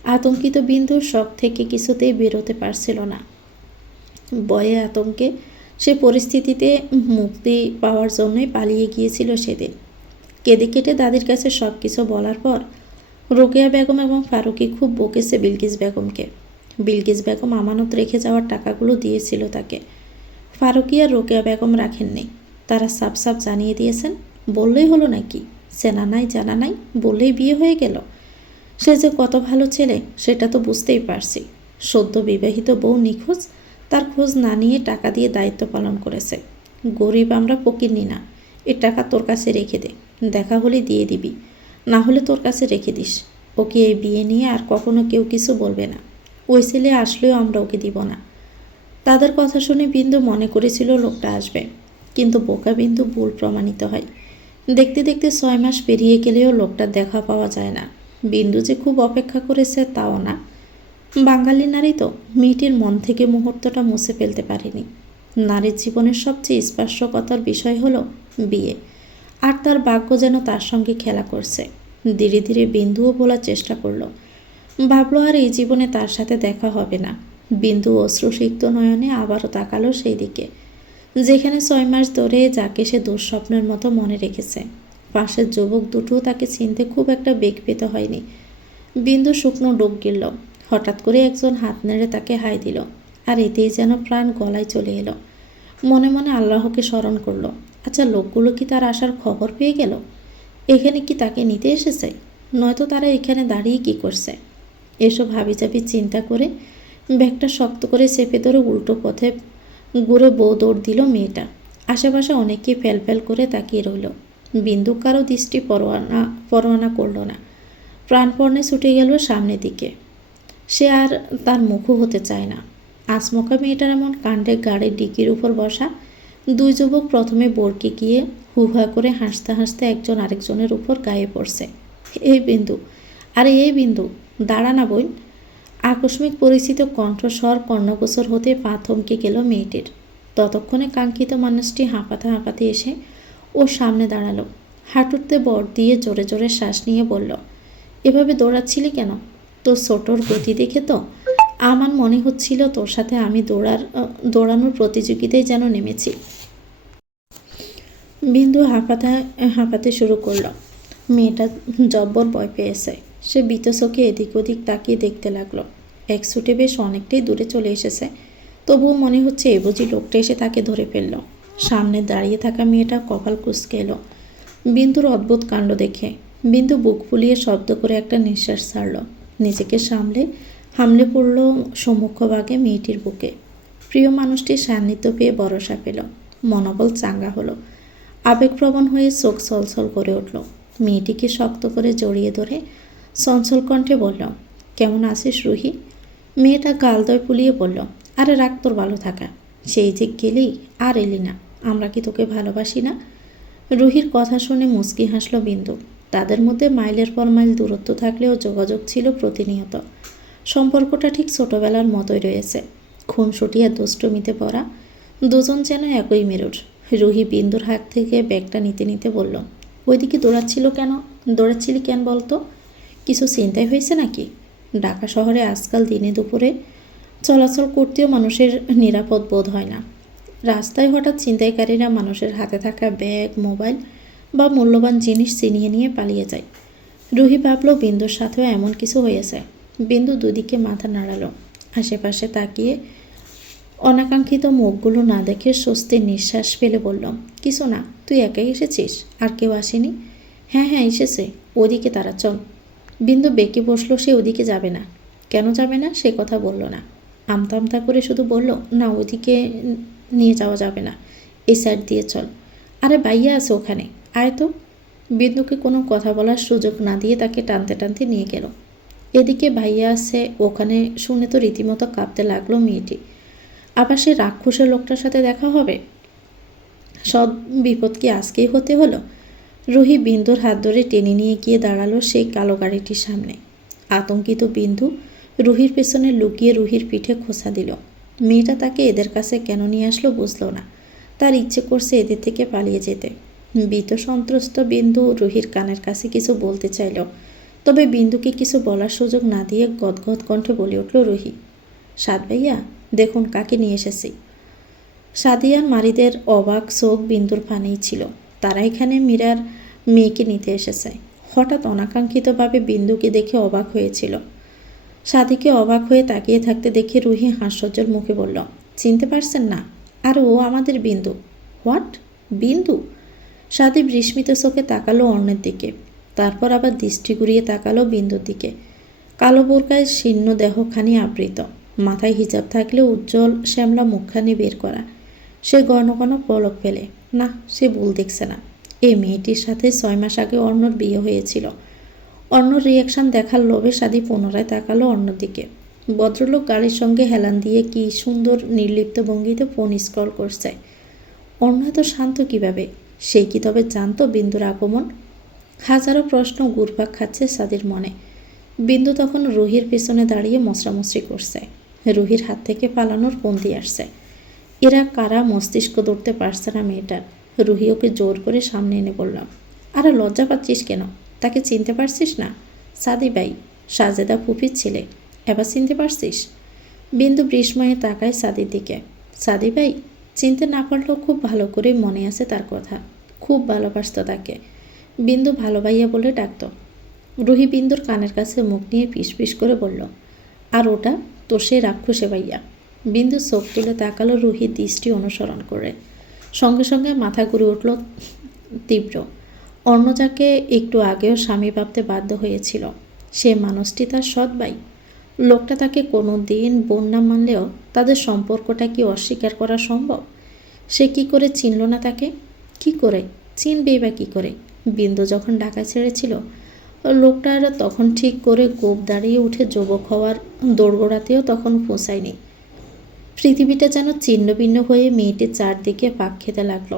আতঙ্কিত বিন্দুর শখ থেকে কিছুতেই বেরোতে পারছিল না। ভয়ে আতঙ্কে সে পরিস্থিতিতে মুক্তি পাওয়ার জন্যই পালিয়ে গিয়েছিল সেদিন। কেঁদে কেটে দাদির কাছে সব কিছু বলার পর রোকেয়া বেগম এবং ফারুকি খুব বকেছে বিলকিস বেগমকে। বিলকিস বেগম আমানত রেখে যাওয়ার টাকাগুলো দিয়েছিল তাকে। ফারুকি আর রোকেয়া বেগম রাখেননি। তারা সাফ সাফ জানিয়ে দিয়েছেন, বললেই হলো নাকি, চেনা নাই জানা নাই, বললেই বিয়ে হয়ে গেল। সে যে কত ভালো ছেলে সেটা তো বুঝতেই পারছি। সদ্য বিবাহিত বউ নিখোঁজ, তার খোঁজ না নিয়ে টাকা দিয়ে দায়িত্ব পালন করেছে। গরিব আমরা, ফকিরনি না। এ টাকা তোর কাছে রেখে দে, দেখা হলে দিয়ে দিবি, না হলে তোর কাছে রেখে দিস। ওকে এই বিয়ে নিয়ে আর কখনো কেউ কিছু বলবে না। ওই ছেলে আসলেও আমরা ওকে দিব না। তাদের কথা শুনে বিন্দু মনে করেছিল লোকটা আসবে, কিন্তু বোকা বিন্দু ভুল প্রমাণিত হয়। দেখতে দেখতে 6 মাস পেরিয়ে গেলেও লোকটার দেখা পাওয়া যায় না। বিন্দু যে খুব অপেক্ষা করেছে তাও না। বাঙালি নারী তো মেয়েটির মন থেকে মুহূর্তটা মুছে ফেলতে পারেনি। নারীর জীবনের সবচেয়ে স্পর্শকাতর বিষয় হলো বিয়ে, আর তার ভাগ্য যেন তার সঙ্গে খেলা করছে। ধীরে ধীরে বিন্দুও বলার চেষ্টা করলো, ভাবলো আর এই জীবনে তার সাথে দেখা হবে না। বিন্দু অশ্রুসিক্ত নয়নে আবারও তাকালো সেই দিকে, যেখানে 6 মাস ধরে যাকে সে দুঃস্বপ্নের মতো মনে রেখেছে। পাশের যুবক দুটোও তাকে চিনতে খুব একটা বেগ পেতে হয়নি। বিন্দু শুকনো ডোক গিলল। হঠাৎ করে একজন হাত নেড়ে তাকে হাই দিল, আর এতেই যেন প্রাণ গলায় চলে এলো। মনে মনে আল্লাহকে স্মরণ করলো, আচ্ছা লোকগুলো কি তার আসার খবর পেয়ে গেল? এখানে কি তাকে নিতে এসেছে? নয়তো তারা এখানে দাঁড়িয়ে কি করছে? এসব হাবিজাবি চিন্তা করে ব্যাগটা শক্ত করে চেপে ধরে উল্টো পথে ঘুরে বউ দৌড় দিল মেয়েটা। আশেপাশে অনেকেই ফেল করে তাকিয়ে রইল। বিন্দু কারো দৃষ্টি পরোয়ানা করল না। প্রাণপণে ছুটে গেল সামনের দিকে। সে আর তার মুখও হতে চায় না। আচমকা মেয়েটার এমন কাণ্ডে গাড়ির ডিকির উপর বসা 2 যুবক প্রথমে বরকে গিয়ে হুহা করে হাসতে হাসতে একজন আরেকজনের উপর গায়ে পড়ছে। এই বিন্দু, আরে এই বিন্দু, দাঁড়া না বোন। আকস্মিক পরিচিত কণ্ঠস্বর কর্ণগোচর হতে পা থমকে গেল মেয়েটির। ততক্ষণে কাঙ্ক্ষিত মানুষটি হাঁপাতে হাঁপাতে এসে ওর সামনে দাঁড়ালো। হাঁটুতে বর দিয়ে জোরে জোরে শ্বাস নিয়ে বলল, এভাবে দৌড়াচ্ছিলি কেন? তোর ছোটোর গতি দেখে তো আমার মনে হচ্ছিল তোর সাথে আমি দৌড়ানোর প্রতিযোগিতায় যেন নেমেছি। বিন্দু হাঁপাতে শুরু করলো। মেয়েটা জব্বর ভয় পেয়েছে। সে ভীত চোখে এদিক ওদিক তাকিয়ে দেখতে লাগলো। এক ছুটে বেশ অনেকটাই দূরে চলে এসেছে। তবুও মনে হচ্ছে এ বুঝি লোকটা এসে তাকে ধরে ফেললো। সামনে দাঁড়িয়ে থাকা মেয়েটা কপাল কুঁচকে এলো বিন্দুর অদ্ভুত কাণ্ড দেখে। বিন্দু বুক ফুলিয়ে শব্দ করে একটা নিঃশ্বাস ছাড়ল। নিজেকে হামলে পড়ল সম্মুখভাগে মেয়েটির বুকে। প্রিয় মানুষটির সান্নিধ্য পেয়ে ভরসা পেল। মনোবল চাঙ্গা হলো। আবেগপ্রবণ হয়ে চোখ ছলছল করে উঠল। মেয়েটিকে শক্ত করে জড়িয়ে ধরে চঞ্চল কণ্ঠে বলল, কেমন আছিস রুহি? মেয়েটা গালদয় ফুলিয়ে বলল, আরে রাখ তোর ভালো থাকা। সেই যে গেলি আর এলি না, আমরা কি তোকে ভালোবাসি না? রুহির কথা শুনে মুচকি হাসল বিন্দু। তাদের মধ্যে মাইলের পর মাইল দূরত্ব থাকলেও যোগাযোগ ছিল প্রতিনিয়ত। সম্পর্কটা ঠিক ছোটবেলার মতোই রয়েছে। খুনসুটিয়া দুষ্টমিতে পড়া দুজন যেন একই মেরুর। রুহি বিন্দুর হাত থেকে ব্যাগটা নিতে নিতে বলল, ওইদিকে দৌড়াচ্ছিলি কেন বলতো? কিছু চিন্তাই হয়েছে নাকি? ঢাকা শহরে আজকাল দিনে দুপুরে চলাচল করতেও মানুষের নিরাপদ বোধ হয় না। রাস্তায় হঠাৎ ছিনতাইকারীরা মানুষের হাতে থাকা ব্যাগ, মোবাইল বা মূল্যবান জিনিস ছিনিয়ে নিয়ে পালিয়ে যায়। রুহি ভাবল বিন্দুর সাথেও এমন কিছু হয়েছে। বিন্দু দুদিকে মাথা নাড়ালো। আশেপাশে তাকিয়ে অনাকাঙ্ক্ষিত মুখগুলো না দেখে স্বস্তির নিঃশ্বাস ফেলে বলল, কিছু না, তুই একাই এসেছিস? আর কেউ আসেনি? হ্যাঁ এসেছে, ওদিকে তারা, চল। বিন্দু বেঁকে বসলো। সে ওদিকে যাবে না। কেন যাবে না সে কথা বলল না। আমতা করে শুধু বলল, না ওদিকে নিয়ে যাওয়া যাবে না, এই সাইড দিয়ে চল। আরে ভাইয়া আছে ওখানে, আয় তো। বিন্দুকে কোনো কথা বলার সুযোগ না দিয়ে তাকে টানতে টানতে নিয়ে গেল। এদিকে ভাইয়া আছে ওখানে শুনে তো রীতিমতো কাঁপতে লাগলো মেয়েটি। আবার সে রাক্ষসের লোকটার সাথে দেখা হবে। সব বিপদ কি আজকেই হতে হলো? রুহি বিন্দুর হাত ধরে টেনে নিয়ে গিয়ে দাঁড়ালো সেই কালো গাড়িটির সামনে। আতঙ্কিত বিন্দু রুহির পেছনে লুকিয়ে রুহির পিঠে খোঁচা দিল। মেয়েটা তাকে এদের কাছে কেন নিয়ে আসলো বুঝলো না। তার ইচ্ছে করছে এদের থেকে পালিয়ে যেতে। ভীত সন্ত্রস্ত বিন্দু রুহির কানের কাছে কিছু বলতে চাইল, তবে বিন্দুকে কিছু বলার সুযোগ না দিয়ে গদগদ কণ্ঠে বলে উঠল রুহি, সাদ ভাইয়া দেখুন কাকে নিয়ে এসেছি। সাদিয়ার মারিদের অবাক চোখ বিন্দুর পানেই ছিল। তারা এখানে মীরার মেয়েকে নিতে এসেছে। হঠাৎ অনাকাঙ্ক্ষিতভাবে বিন্দুকে দেখে অবাক হয়েছিল। সাদিকে অবাক হয়ে তাকিয়ে থাকতে দেখে রুহি হাস্যজ্জ্বল মুখে বলল, চিনতে পারছেন না? আর ও আমাদের বিন্দু। হোয়াট? বিন্দু? সাদি বিস্মিত চোখে তাকালো অন্যের দিকে, তারপর আবার দৃষ্টি ঘুরিয়ে তাকালো বিন্দুর দিকে। কালো বোরকায় শীর্ণ দেহখানি আবৃত, মাথায় হিজাব থাকলে উজ্জ্বল শ্যামলা মুখখানি বের করা। সে ঘন ঘন পলক ফেলে। না, সে ভুল দেখছে না। এই মেয়েটির সাথে 6 মাস আগে অর্ণর বিয়ে হয়েছিল। অর্ণর রিয়াকশন দেখার লোভে সাদি পুনরায় তাকালো অন্যদিকে। ভদ্রলোক গাড়ির সঙ্গে হেলান দিয়ে কি সুন্দর নির্লিপ্ত ভঙ্গিতে ফোন স্ক্রল করছে। অর্ণ এত শান্ত কিভাবে? সে কি তবে জানতো বিন্দুর আগমন? হাজারো প্রশ্ন ঘুরপাক খাচ্ছে সাদির মনে। বিন্দু তখন রুহির পেছনে দাঁড়িয়ে মশরামশরি করছে। রুহির হাত থেকে পালানোর পন্থী আসছে। এরা কারা মস্তিষ্ক ধরতে পারছে না মেয়েটার। রুহি ওকে জোর করে সামনে এনে বললাম, আরে লজ্জা পাচ্ছিস কেন? তাকে চিনতে পারছিস না? সাদি ভাই, সাজেদা ফুপির ছেলে। এবার চিনতে পারছিস? বিন্দু বিস্ময়ে তাকায় সাদির দিকে। সাদি ভাই? চিনতে না পারলেও খুব ভালো করে মনে আছে তার কথা। খুব ভালোবাসত তাকে। বিন্দু ভালো ভাইয়া বলে ডাকত। রুহি বিন্দুর কানের কাছে মুখ নিয়ে পিস পিস করে বলল, আর ওটা তোর সেই রাক্ষসে ভাইয়া। বিন্দু চোখ তুলে তাকালো রুহির দৃষ্টি অনুসরণ করে। সঙ্গে সঙ্গে মাথা ঘুরে উঠল তীব্র। অন্য যাকে একটু আগেও স্বামী ভাবতে বাধ্য হয়েছিল, সে মানুষটি তার সৎ ভাই। লোকটা তাকে কোনো দিন বোন না মানলেও তাদের সম্পর্কটা কি অস্বীকার করা সম্ভব? সে কি করে চিনল না তাকে? কি করে চিনবেই বা কী করে? বিন্দু যখন ঢাকা ছেড়েছিল, লোকটার তখন ঠিক করে গোপ দাঁড়িয়ে উঠে যুবক হওয়ার দোরগোড়াতেও তখন পৌঁছায়নি। পৃথিবীটা যেন ছিন্ন ভিন্ন হয়ে মেয়েটির চারদিকে পাক খেতে লাগলো।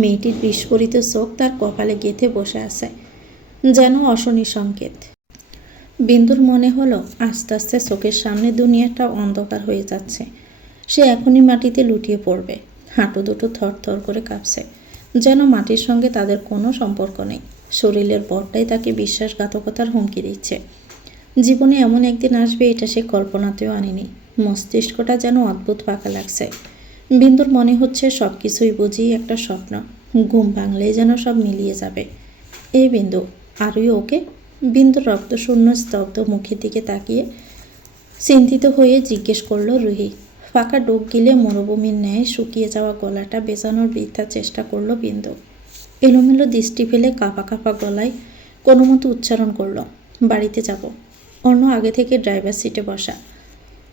মেয়েটির বিস্ফোরিত চোখ তার কপালে গেঁথে বসে আছে, যেন অশনি সংকেত। বিন্দুর মনে হলো আস্তে আস্তে চোখের সামনে দুনিয়াটা অন্ধকার হয়ে যাচ্ছে। সে এখনই মাটিতে লুটিয়ে পড়বে। হাঁটু দুটো থরথর করে কাঁপছে, যেন মাটির সঙ্গে তাদের কোনো সম্পর্ক নেই। শরীরের বরটাই তাকে বিশ্বাসঘাতকতার হুমকি দিচ্ছে। জীবনে এমন একদিন আসবে এটা সে কল্পনাতেও আনেনি। মস্তিষ্কটা যেন অদ্ভুত ফাঁকা লাগছে। বিন্দুর মনে হচ্ছে সব কিছুই বুঝি একটা স্বপ্ন। ঘুম ভাঙলেই যেন সব মিলিয়ে যাবে। এই বিন্দু, আরই ওকে? বিন্দুর রক্তশূন্য স্তব্ধ মুখের দিকে তাকিয়ে চিন্তিত হয়ে জিজ্ঞেস করলো রুহি। ফাঁকা ডুব গিলে মরুভূমির ন্যায় শুকিয়ে যাওয়া গলাটা বেজানোর বৃথা চেষ্টা করলো বিন্দু। এলোমেলো দৃষ্টি ফেলে কাঁপা কাঁপা গলায় কোনো মতো উচ্চারণ করলো, বাড়িতে যাব। অন্য আগে থেকে ড্রাইভার সিটে বসা।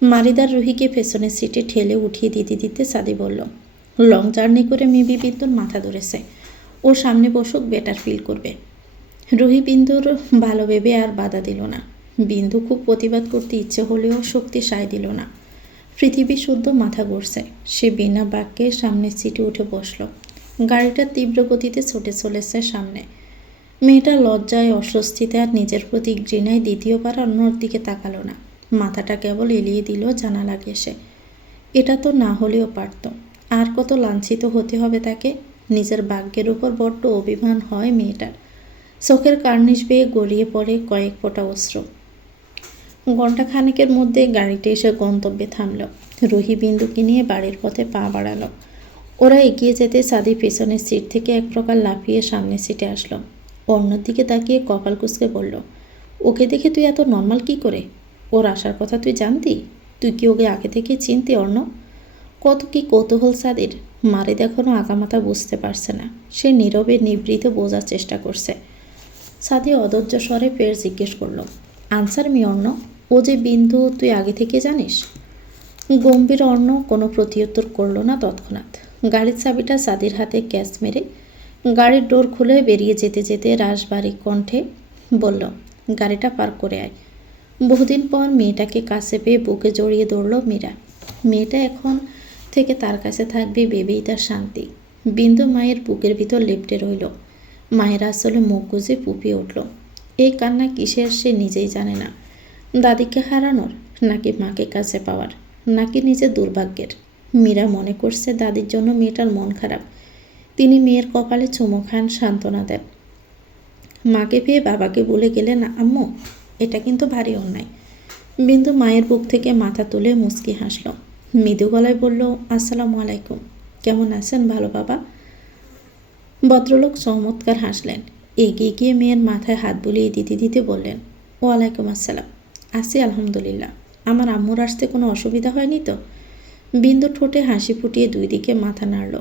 মারিদার রুহিকে পেছনের সিটে ঠেলে উঠিয়ে দিতে দিতে সাদি বলল, লং জার্নি করে মেবি বিন্দুর মাথা ধরেছে। ওর সামনে বসুক, বেটার ফিল করবে। রুহি বিন্দুর ভালো ভেবে আর বাধা দিল না। বিন্দু খুব প্রতিবাদ করতে ইচ্ছে হলেও শক্তি সায় দিল না। পৃথিবী শুদ্ধ মাথা ঘুরছে। সে বিনা বাক্যে সামনের সিটে উঠে বসল। গাড়িটা তীব্র গতিতে ছুটে চলেছে সামনে। মেয়েটা লজ্জায়, অস্বস্তিতে আর নিজের প্রতি ঘৃণায় দ্বিতীয়বার অন্যর দিকে তাকালো না। মাথাটা কেবল এলিয়ে দিল জানালা ঘেঁষে। এটা তো না হলেও পারত। আর কত লাঞ্ছিত হতে হবে তাকে। নিজের ভাগ্যের উপর বড্ড অভিমান হয় মেয়েটার। চোখের কার্নিশ বেয়ে গড়িয়ে পড়ে কয়েক ফোঁটা অশ্রু। ঘণ্টা খানেকের মধ্যে গাড়িটা এসে গন্তব্যে থামল। রুহি বিন্দুকে নিয়ে বাড়ির পথে পা বাড়ালো। ওরা এগিয়ে যেতে সাদি পেছনের সিট থেকে এক প্রকার লাফিয়ে সামনের সিটে আসলো। অন্যর দিকে তাকিয়ে কপাল কুঁচকে বলল, ওকে দেখে তুই এত নর্মাল কি করে? ওর আসার কথা তুই জানতি? তুই কি ওকে আগে থেকে চিনতি অর্ণ? কত কি কৌতূহল সাদির। মারিদ এখনও আগামাথা বুঝতে পারছে না। সে নীরবে নিবৃত বোঝার চেষ্টা করছে। সাদি অধৈর্য স্বরে ফের জিজ্ঞেস করলো, আনসার মি অর্ণ, ও যে বিন্দু তুই আগে থেকে জানিস? গম্ভীর অর্ণ কোনো প্রত্যুত্তর করলো না তৎক্ষণাৎ। গাড়ির চাবিটা সাদির হাতে ক্যাচ মেরে গাড়ির ডোর খুলে বেরিয়ে যেতে যেতে রাশবাড়ি কণ্ঠে বলল, গাড়িটা পার্ক করে আয়। বহুদিন পর মেয়েটাকে কাছে পেয়ে বুকে জড়িয়ে দৌড়ল মীরা। মেয়েটা এখন থেকে তার কাছে থাকবে ভেবেই তার শান্তি। বিন্দু মায়ের বুকের ভিতর লেপ্টে রইল। মায়ের আসলে মুখ গুজে ফুপিয়ে উঠল। এই কান্না কিসের সে নিজেই জানে না। দাদিকে হারানোর নাকি মাকে কাছে পাওয়ার। নাকি নিজের দুর্ভাগ্যের? মীরা মনে করছে দাদির জন্য মেয়েটার মন খারাপ। তিনি মেয়ের কপালে চুমু খান, সান্ত্বনা দেন। মাকে পেয়ে বাবাকে বলে গেলেন, আম্মু এটা কিন্তু ভারী অন্যায়। বিন্দু মায়ের বুক থেকে মাথা তুলে মুচকি হাসল। মৃদু গলায় বলল, আসসালামু আলাইকুম। কেমন আছেন ভালো বাবা? ভদ্রলোক চমৎকার হাসলেন। এগিয়ে গিয়ে মেয়ের মাথায় হাত বুলিয়ে দিতে দিতে বললেন, ওয়ালাইকুম আসসালাম। আছি আলহামদুলিল্লাহ। আমার আম্মুর আসতে কোনো অসুবিধা হয়নি তো? বিন্দু ঠোঁটে হাসি ফুটিয়ে দুই দিকে মাথা নাড়ল।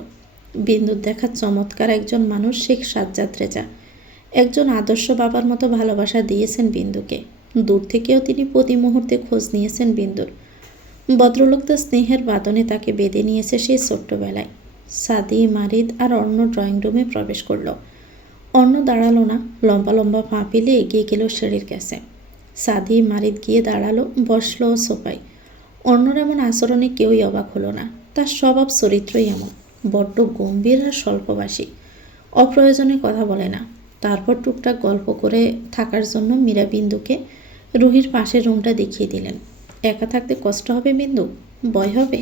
বিন্দুর দেখা চমৎকার একজন মানুষ শেখ সাজ্জাদ রেজা। একজন আদর্শ বাবার মতো ভালোবাসা দিয়েছেন বিন্দুকে। দূর থেকেও তিনি প্রতি মুহূর্তে খোঁজ নিয়েছেন বিন্দুর। ভদ্রলোক তার স্নেহের বাঁধনে তাকে বেঁধে নিয়েছে সেই ছোট্টবেলায়। সাদি, মারিদ আর অন্য ড্রয়িং রুমে প্রবেশ করল। অন্য দাঁড়ালো না, লম্বা লম্বা পা পেলে এগিয়ে গেল সিঁড়ির কাছে। সাদি, মারিদ গিয়ে দাঁড়ালো, বসলো সোফায়। অন্যর এমন আচরণে কেউই অবাক হলো না। তার স্বভাব চরিত্রই এমন, বড্ড গম্ভীর আর স্বল্পভাষী। অপ্রয়োজনে কথা বলে না। তারপর টুকটাক গল্প করে থাকার জন্য মীরা বিন্দুকে রুহির পাশের রুমটা দেখিয়ে দিলেন। একা থাকতে কষ্ট হবে বিন্দু? ভয় হবে?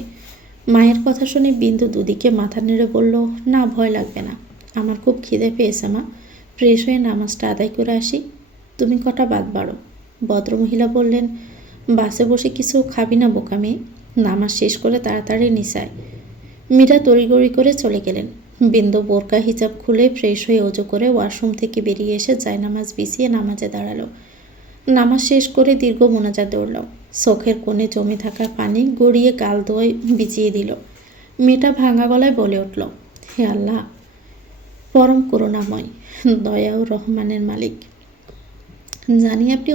মায়ের কথা শুনে বিন্দু দুদিকে মাথা নেড়ে বলল, না, ভয় লাগবে না। আমার খুব খিদে পেয়েছে মা, ফ্রেশ হয়ে নামাজটা আদায় করে আসি। তুমি কটা বাদ বাড়ো। ভদ্রমহিলা বললেন, বাসে বসে কিছু খাবি না বোকা মেয়ে? নামাজ শেষ করে তাড়াতাড়ি নিসায়। মীরা তড়িগড়ি করে চলে গেলেন। বিন্দু বোরকা হিজাব খুলে ফ্রেশ হয়ে ওজু করে ওয়াশরুম থেকে বেরিয়ে এসে জায়নামাজ বিছিয়ে নামাজে দাঁড়ালো। নামাজ শেষ করে দীর্ঘ মোনাজাত দৌড়ল। চোখের কোণে জমে থাকা পানি গড়িয়ে গাল ধোয় ভিজিয়ে দিল। মেয়েটা ভাঙা গলায় বলে উঠল, হে আল্লাহ, পরম করুণাময়, দয়া ও রহমানের মালিক, জানি আপনি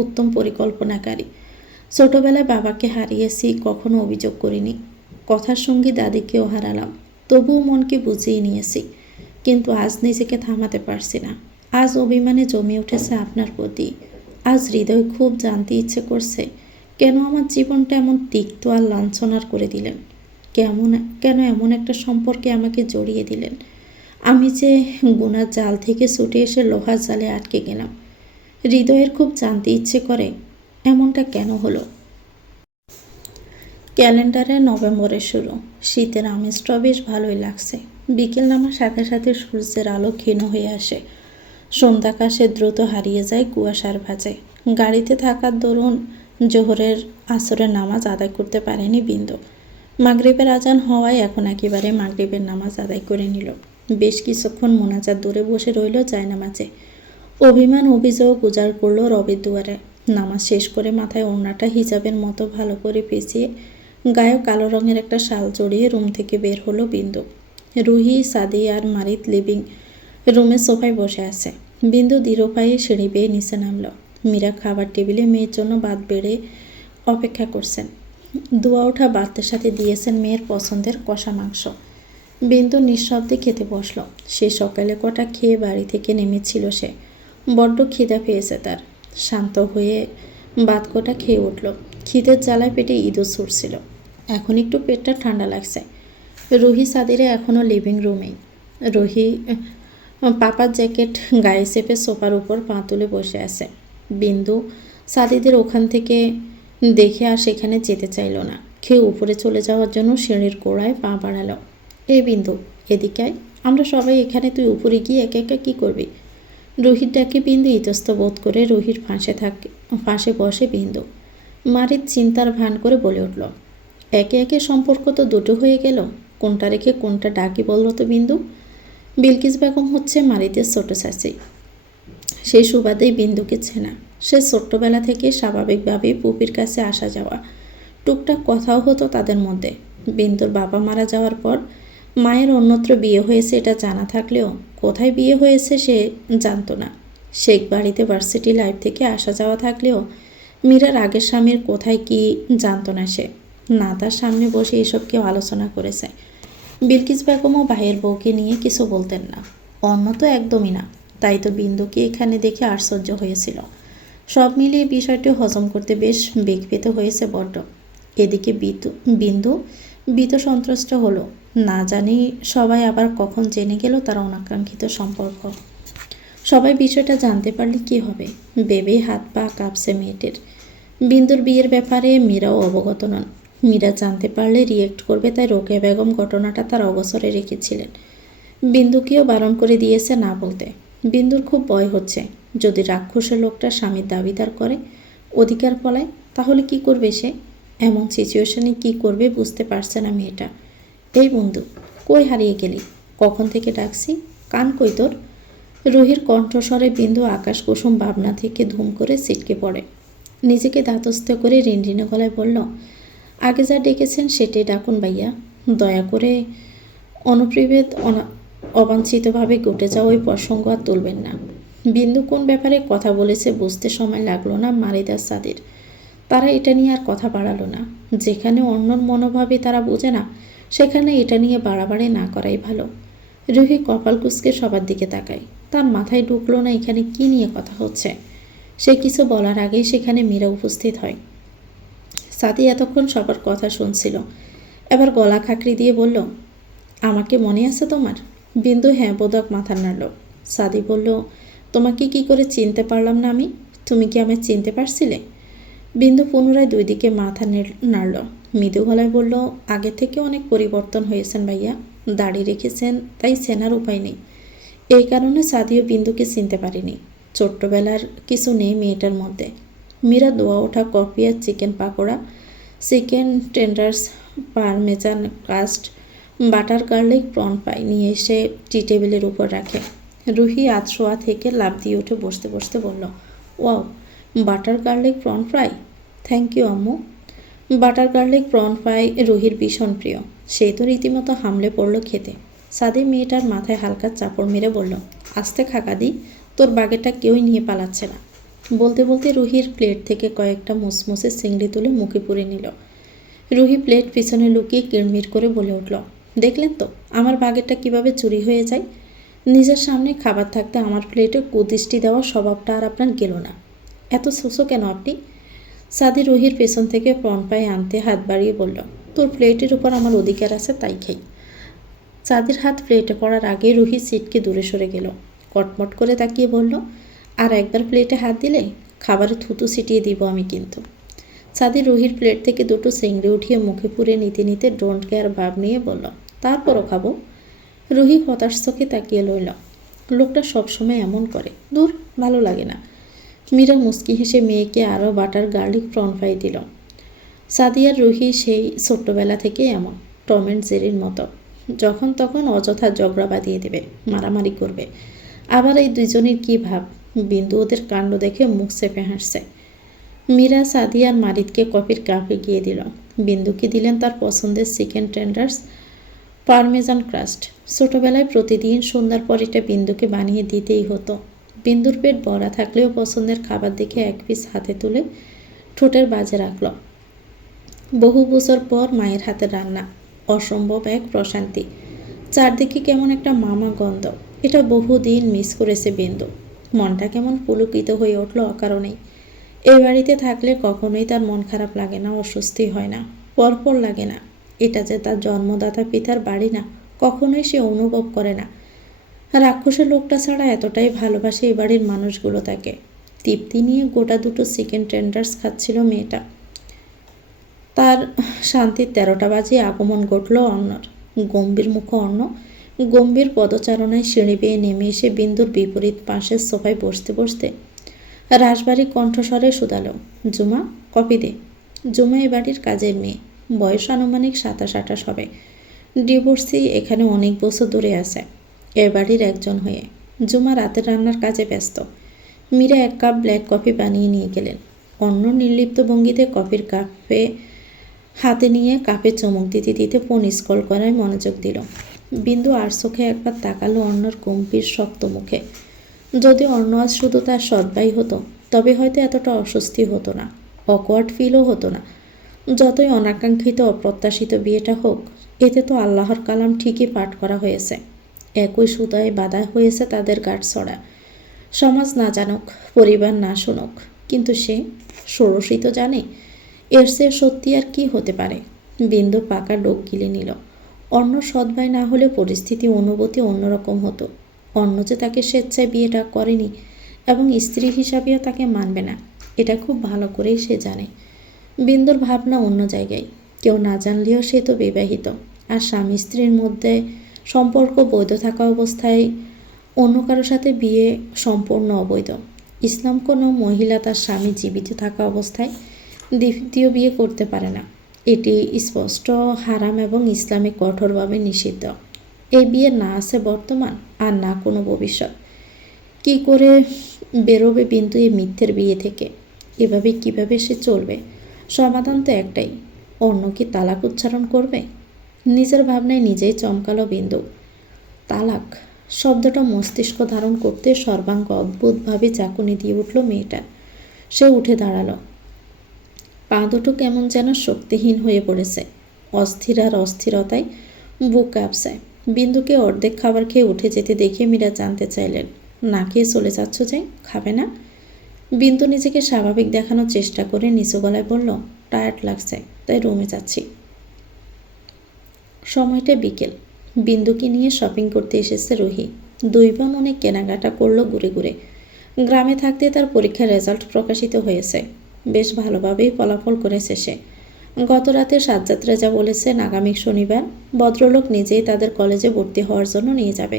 উত্তম পরিকল্পনাকারী। ছোটবেলায় বাবাকে হারিয়েছি, কখনো অভিযোগ করিনি। কথার সঙ্গে দাদিকেও হারালাম, তবুও মনকে বুঝিয়ে নিয়েছি। কিন্তু আজ নিজেকে থামাতে পারছি না। আজ অভিমানে জমে উঠেছে আপনার প্রতি। আজ হৃদয় খুব জানতে ইচ্ছে করছে, কেন আমার জীবনটা এমন তিক্ত আর লাঞ্ছনার করে দিলেন? কেন এমন একটা সম্পর্কে আমাকে জড়িয়ে দিলেন? আমি যে গুনার জাল থেকে ছুটে এসে লোহার জালে আটকে গেলাম। হৃদয়ের খুব জানতে ইচ্ছে করে, এমনটা কেন হলো? ক্যালেন্ডারে নভেম্বরের শুরু। শীতের আমেজটা বেশ ভালোই লাগছে। বিকেল নামার সাথে সাথে সূর্যের আলো ক্ষীণ হয়ে আসে। সন্ধ্যাকাশে দ্রুত হারিয়ে যায় কুয়াশার ভাঁজে। গাড়িতে থাকার দরুন জোহরের আসরের নামাজ আদায় করতে পারেনি বিন্দু। মাগরিবের আজান হওয়ায় এখন একেবারে মাগরিবের নামাজ আদায় করে নিল। বেশ কিছুক্ষণ মোনাজাত দূরে বসে রইল জায়নামাজে। অভিমান অভিযোগ উজাড় করল রবের দুয়ারে। নামাজ শেষ করে মাথায় ওড়নাটা হিজাবের মতো ভালো করে পেঁচিয়ে গায়ে কালো রঙের একটা শাল জড়িয়ে রুম থেকে বের হলো বিন্দু। রুহি, সাদি আর মারিদ লিভিং রুমে সোফায় বসে আছে। বিন্দু দৃঢ় পায়ে সিঁড়ি বেয়ে নিচে নামল। মীরা খাবার টেবিলে মেয়ের জন্য ভাত বেড়ে অপেক্ষা করছেন। দোয়া ওঠা ভাতের সাথে দিয়েছেন মেয়ের পছন্দের কষা মাংস। বিন্দু নিঃশব্দে খেতে বসল। সে সকালে কটা খেয়ে বাড়ি থেকে নেমেছিল। সে বড্ড খিদা পেয়েছে তার। শান্ত হয়ে ভাত কটা খেয়ে উঠল। খিদের জ্বালায় পেটে ইঁদুর ছুটছিল। এখন একটু পেটটা ঠান্ডা লাগছে। রুহি, সাদিরা এখনও লিভিং রুমেই। রুহি পাপার জ্যাকেট গায়ে চেপে সোফার উপর পা তুলে বসে আছে। বিন্দু সাদিদের ওখান থেকে দেখে আর সেখানে যেতে চাইল না। খেয়ে উপরে চলে যাওয়ার জন্য সিঁড়ির গোড়ায় পা বাড়ালো। এই বিন্দু, এদিকে আয়, আমরা সবাই এখানে, তুই উপরে গিয়ে একা একা কী করবি? রুহির ডাকে বিন্দু ইতস্ত বোধ করে রুহির পাশে বসে বিন্দু। মারিদ চিন্তার ভান করে বলে উঠল, একে একে সম্পর্ক তো দুটো হয়ে গেল, কোনটা রেখে কোনটা ডাকি বলল তো বিন্দু? বিলকিস বেগম হচ্ছে মারিদের ছোট চাচি। সেই সুবাদেই বিন্দুকে চেনা। সে ছোট্টবেলা থেকে স্বাভাবিকভাবেই পুপির কাছে আসা যাওয়া। টুকটাক কথাও হতো তাদের মধ্যে। বিন্দুর বাবা মারা যাওয়ার পর মায়ের অন্যত্র বিয়ে হয়েছে এটা জানা থাকলেও কোথায় বিয়ে হয়েছে সে জানতো না। শেখ বাড়িতে ভার্সিটি লাইফ থেকে আসা যাওয়া থাকলেও মীরার আগের স্বামীর কোথায় কি জানতো না সে। না তার সামনে বসে এসব কেউ আলোচনা করেছে। বিলকিস বেগমও ভাইয়ের বউকে নিয়ে কিছু বলতেন না। অন্য তো একদমই না। তাই তো বিন্দুকে এখানে দেখে আশ্চর্য হয়েছিল। সব মিলিয়ে বিষয়টি হজম করতে বেশ বেগ পেতে হয়েছে বড্ড। এদিকে বিন্দু ভীত সন্ত্রস্ত হলো। না জানি সবাই আবার কখন জেনে গেল তার অনাকাঙ্ক্ষিত সম্পর্ক। সবাই বিষয়টা জানতে পারলে কী হবে ভেবেই হাত পা কাঁপছে মেয়েটির। বিন্দুর বিয়ের ব্যাপারে মীরাও অবগত নন। মীরা জানতে পারলে রিয়েক্ট করবে, তাই রোকেয়া বেগম ঘটনাটা তার অগোচরে রেখেছিলেন। বিন্দুকেও বারণ করে দিয়েছে না বলতে। বিন্দুর খুব ভয় হচ্ছে, যদি রাক্ষসের লোকটা স্বামীর দাবিদার করে, অধিকার পলায়, তাহলে কি করবে সে? এমন সিচুয়েশনে কি করবে বুঝতে পারছে না মেয়েটা। এই বন্ধু, কই হারিয়ে গেলি? কখন থেকে ডাকছি, কান কই তোর? রুহির কণ্ঠস্বরে বিন্দু আকাশ কুসুম ভাবনা থেকে ধুম করে ছিটকে পড়ে। নিজেকে ধাতস্থ করে রিনরিনে গলায় বলল, আগে যা ডেকেছেন সেটাই ডাকুন ভাইয়া, দয়া করে অনুপ্রবেদ অবাঞ্ছিতভাবে ঘটে যাওয়া ওই প্রসঙ্গ আর তুলবেন না। বিন্দু কোন ব্যাপারে কথা বলেছে বুঝতে সময় লাগলো না মারিদার সাদির। তারা এটা নিয়ে আর কথা বাড়ালো না। যেখানে অন্যর মনোভাবে তারা বোঝে না, সেখানে এটা নিয়ে বাড়াবাড়ি না করাই ভালো। রুহি কপাল কুঁচকে সবার দিকে তাকায়। তার মাথায় ঢুকলো না এখানে কি নিয়ে কথা হচ্ছে। সে কিছু বলার আগেই সেখানে মীরা উপস্থিত হয়। সাদি এতক্ষণ সবার কথা শুনছিল, এবার গলা খাকড়ি দিয়ে বলল, আমাকে মনে আছে তোমার? বিন্দু হ্যাঁ বোধক মাথা নাড়ল। সাদি বলল, তোমাকে কি করে চিনতে পারলাম না আমি? তুমি কি আমায় চিনতে পারছিলে? বিন্দু পুনরায় দুই দিকে মাথা নাড়ল। মৃদু গলায় বলল, আগে থেকে অনেক পরিবর্তন হয়েছেন ভাইয়া, দাড়ি রেখেছেন, তাই চেনার উপায় নেই। এই কারণে সাদিও বিন্দুকে চিনতে পারিনি। ছোট্টবেলার কিছু নেই মেয়েটার মধ্যে। মীরা দোয়া ওঠা কফি আর chicken pakora, chicken tenders, parmesan crust, butter garlic prawn pie নিয়ে এসে টি টেবিলের উপর রাখে। রুহি আতশোয়া থেকে লাফ দিয়ে উঠে বসতে বসতে বলল, wow, butter garlic prawn fry, thank you আম্মু। বাটার গার্লিক প্রন ফ্রাই রুহির ভীষণ প্রিয়। সেই তো রীতিমতো হামলে পড়ল খেতে। সাদি মেয়েটার মাথায় হালকা চাপড় মেরে বলল, আস্তে খাকা দি, তোর বাগেটা কেউই নিয়ে পালাচ্ছে না। বলতে বলতে রুহির প্লেট থেকে কয়েকটা মুসমুসে চিংড়ি তুলে মুখে পুরে নিল। রুহি প্লেট পিছনে লুকিয়ে কিড়মির করে বলে উঠল, দেখলেন তো আমার বাগেরটা কিভাবে চুরি হয়ে যায়? নিজের সামনে খাবার থাকতে আমার প্লেটে কুদৃষ্টি দেওয়ার স্বভাবটা আর আপনার গেল না। এত সুসো কেন আপনি? সাদি রুহির পেছন থেকে প্রন পাই আনতে হাত বাড়িয়ে বলল, তোর প্লেটের উপর আমার অধিকার আছে, তাই খাই। সাদির হাত প্লেটে পড়ার আগে রুহি সিটকে দূরে সরে গেল। কটমট করে তাকিয়ে বলল, আর একবার প্লেটে হাত দিলে খাবারে থুতু ছিটিয়ে দিব আমি কিন্তু। সাদি রুহির প্লেট থেকে দুটো চিংড়ি উঠিয়ে মুখে পুরে নিতে নিতে ডোন্ট কেয়ার ভাব নিয়ে বলল, তারপরও খাবো। রুহি হতাশ চোখে তাকিয়ে রইল। লোকটা সবসময় এমন করে, দূর, ভালো লাগে না। মীরা মুচকি হেসে মেয়েকে আরও বাটার গার্লিক প্রন ফ্রাই দিল। সাদিয়ার রুহি সেই ছোট্টবেলা থেকে এমন, টম অ্যান্ড জেরির মতো। যখন তখন অযথা ঝগড়া বাঁধিয়ে দেবে, মারামারি করবে। আবার এই দুজনের কী ভাব? বিন্দু ওদের কাণ্ড দেখে মুখ চেপে হাসছে। মীরা সাদিয়ার মারিদকে কফির কাপ এগিয়ে দিল। বিন্দুকে দিলেন তার পছন্দের চিকেন টেন্ডার্স, পারমেজান ক্রাস্ট। ছোটোবেলায় প্রতিদিন সন্ধ্যার পর এটা বিন্দুকে বানিয়ে দিতেই হতো। বিন্দুর পেট ভরা থাকলেও পছন্দের খাবার দেখে এক পিস হাতে তুলে ঠোঁটের বাজে রাখল। বহু বছর পর মায়ের হাতের রান্না, অসম্ভব এক প্রশান্তি। চারদিকে কেমন একটা মামা গন্ধ। এটা বহুদিন মিস করেছে বিন্দু। মনটা কেমন পুলকিত হয়ে উঠল অকারণেই। এই বাড়িতে থাকলে কখনোই তার মন খারাপ লাগে না, অস্বস্তি হয় না, পরপর লাগে না। এটা যে তার জন্মদাতা পিতার বাড়ি না, কখনোই সে অনুভব করে না। রাক্ষসের লোকটা ছাড়া এতটাই ভালোবাসে এই বাড়ির মানুষগুলো তাকে। তৃপ্তি নিয়ে গোটা দুটো চিকেন টেন্ডার্স খাচ্ছিল মেয়েটা। তার শান্তির 13টা বাজে আগমন ঘটল অন্নর। গম্ভীর মুখ অন্ন গম্ভীর পদচারণায় সিঁড়ি বেয়ে নেমে এসে বিন্দুর বিপরীত পাশের সোফায় বসতে বসতে রাশবাড়ি কণ্ঠস্বরে শুধালো, জুমা, কফি দে। জুমা এ বাড়ির কাজের মেয়ে, বয়স আনুমানিক 27-28 হবে। ডিভোর্সি, এখানে অনেক বছর ধরে আছে এ বাড়ির একজন হয়ে। জুমা রাতের রান্নার কাজে ব্যস্ত। মীরা 1 কাপ ব্ল্যাক কফি বানিয়ে নিয়ে গেলেন। অন্য নির্লিপ্ত ভঙ্গিতে কফির কাপে হাতে নিয়ে কাপে চমক দিতে দিতে ফোন স্ক্রল করায় মনোযোগ দিল। বিন্দু আর চোখে একবার তাকালো অন্যর গম্ভীর শক্ত মুখে। যদি অন্য আজ শুধু তার সৎভাই হতো, তবে হয়তো এতটা অস্বস্তি হতো না, অকওয়ার্ড ফিলও হতো না। যতই অনাকাঙ্ক্ষিত অপ্রত্যাশিত বিয়েটা হোক, এতে তো আল্লাহর কালাম ঠিকই পাঠ করা হয়েছে। একই সুতায় বাঁধা হয়েছে তাদের গাঁটছড়া। সমাজ না জানুক, পরিবার না শুনুক, কিন্তু সে ষোড়শী তো জানে। এর চেয়ে সত্যি আর কি হতে পারে? বিন্দু পাকা ডোক গিলে নিল। অন্য সৎভাই না হলে পরিস্থিতি অনুভূতি অন্যরকম হতো। অন্য যে তাকে স্বেচ্ছায় বিয়েটা করেনি এবং স্ত্রী হিসাবেও তাকে মানবে না, এটা খুব ভালো করেই সে জানে। বিন্দুর ভাবনা অন্য জায়গায়। কেউ না জানলেও সে তো বিবাহিত, আর স্বামী স্ত্রীর মধ্যে সম্পর্ক বৈধ থাকা অবস্থায় অন্য কারোর সাথে বিয়ে সম্পূর্ণ অবৈধ। ইসলাম কোনো মহিলা তার স্বামী জীবিত থাকা অবস্থায় দ্বিতীয় বিয়ে করতে পারে না। এটি স্পষ্ট হারাম এবং ইসলামে কঠোরভাবে নিষিদ্ধ। এই বিয়ে না আছে বর্তমান আর না কোনো ভবিষ্যৎ। কি করে বেরোবে বিন্দু এই মিথ্যের বিয়ে থেকে? এভাবে কিভাবে সে চলবে? সমাধান তো একটাই, অন্য কি তালাক উচ্চারণ করবে? নিজের ভাবনায় নিজেই চমকালো বিন্দু। তালাক শব্দটা মস্তিষ্ক ধারণ করতে সর্বাঙ্গ অদ্ভুতভাবে চাকুনি দিয়ে উঠল মেয়েটা। সে উঠে দাঁড়ালো। পা দুটো কেমন যেন শক্তিহীন হয়ে পড়েছে। অস্থির আর অস্থিরতায় বুক কাঁপছে। বিন্দুকে অর্ধেক খাবার খেয়ে উঠে যেতে দেখে মীরা জানতে চাইলেন, না খেয়ে চলে যাচ্ছ যে, খাবে না? বিন্দু নিজেকে স্বাভাবিক দেখানোর চেষ্টা করে নিচু গলায় বলল, টায়ার্ড লাগছে, তাই রুমে যাচ্ছি। সময়টা বিকেল। বিন্দুকে নিয়ে শপিং করতে এসেছে রুহি। দুই বোন অনেক কেনাকাটা করলো ঘুরে ঘুরে। গ্রামে থাকতে তার পরীক্ষার রেজাল্ট প্রকাশিত হয়েছে। বেশ ভালোভাবেই ফলাফল করেছে সে। গত রাতে সাজ্জাদ রেজা বলেছেন আগামী শনিবার ভদ্রলোক নিজেই তাদের কলেজে ভর্তি হওয়ার জন্য নিয়ে যাবে।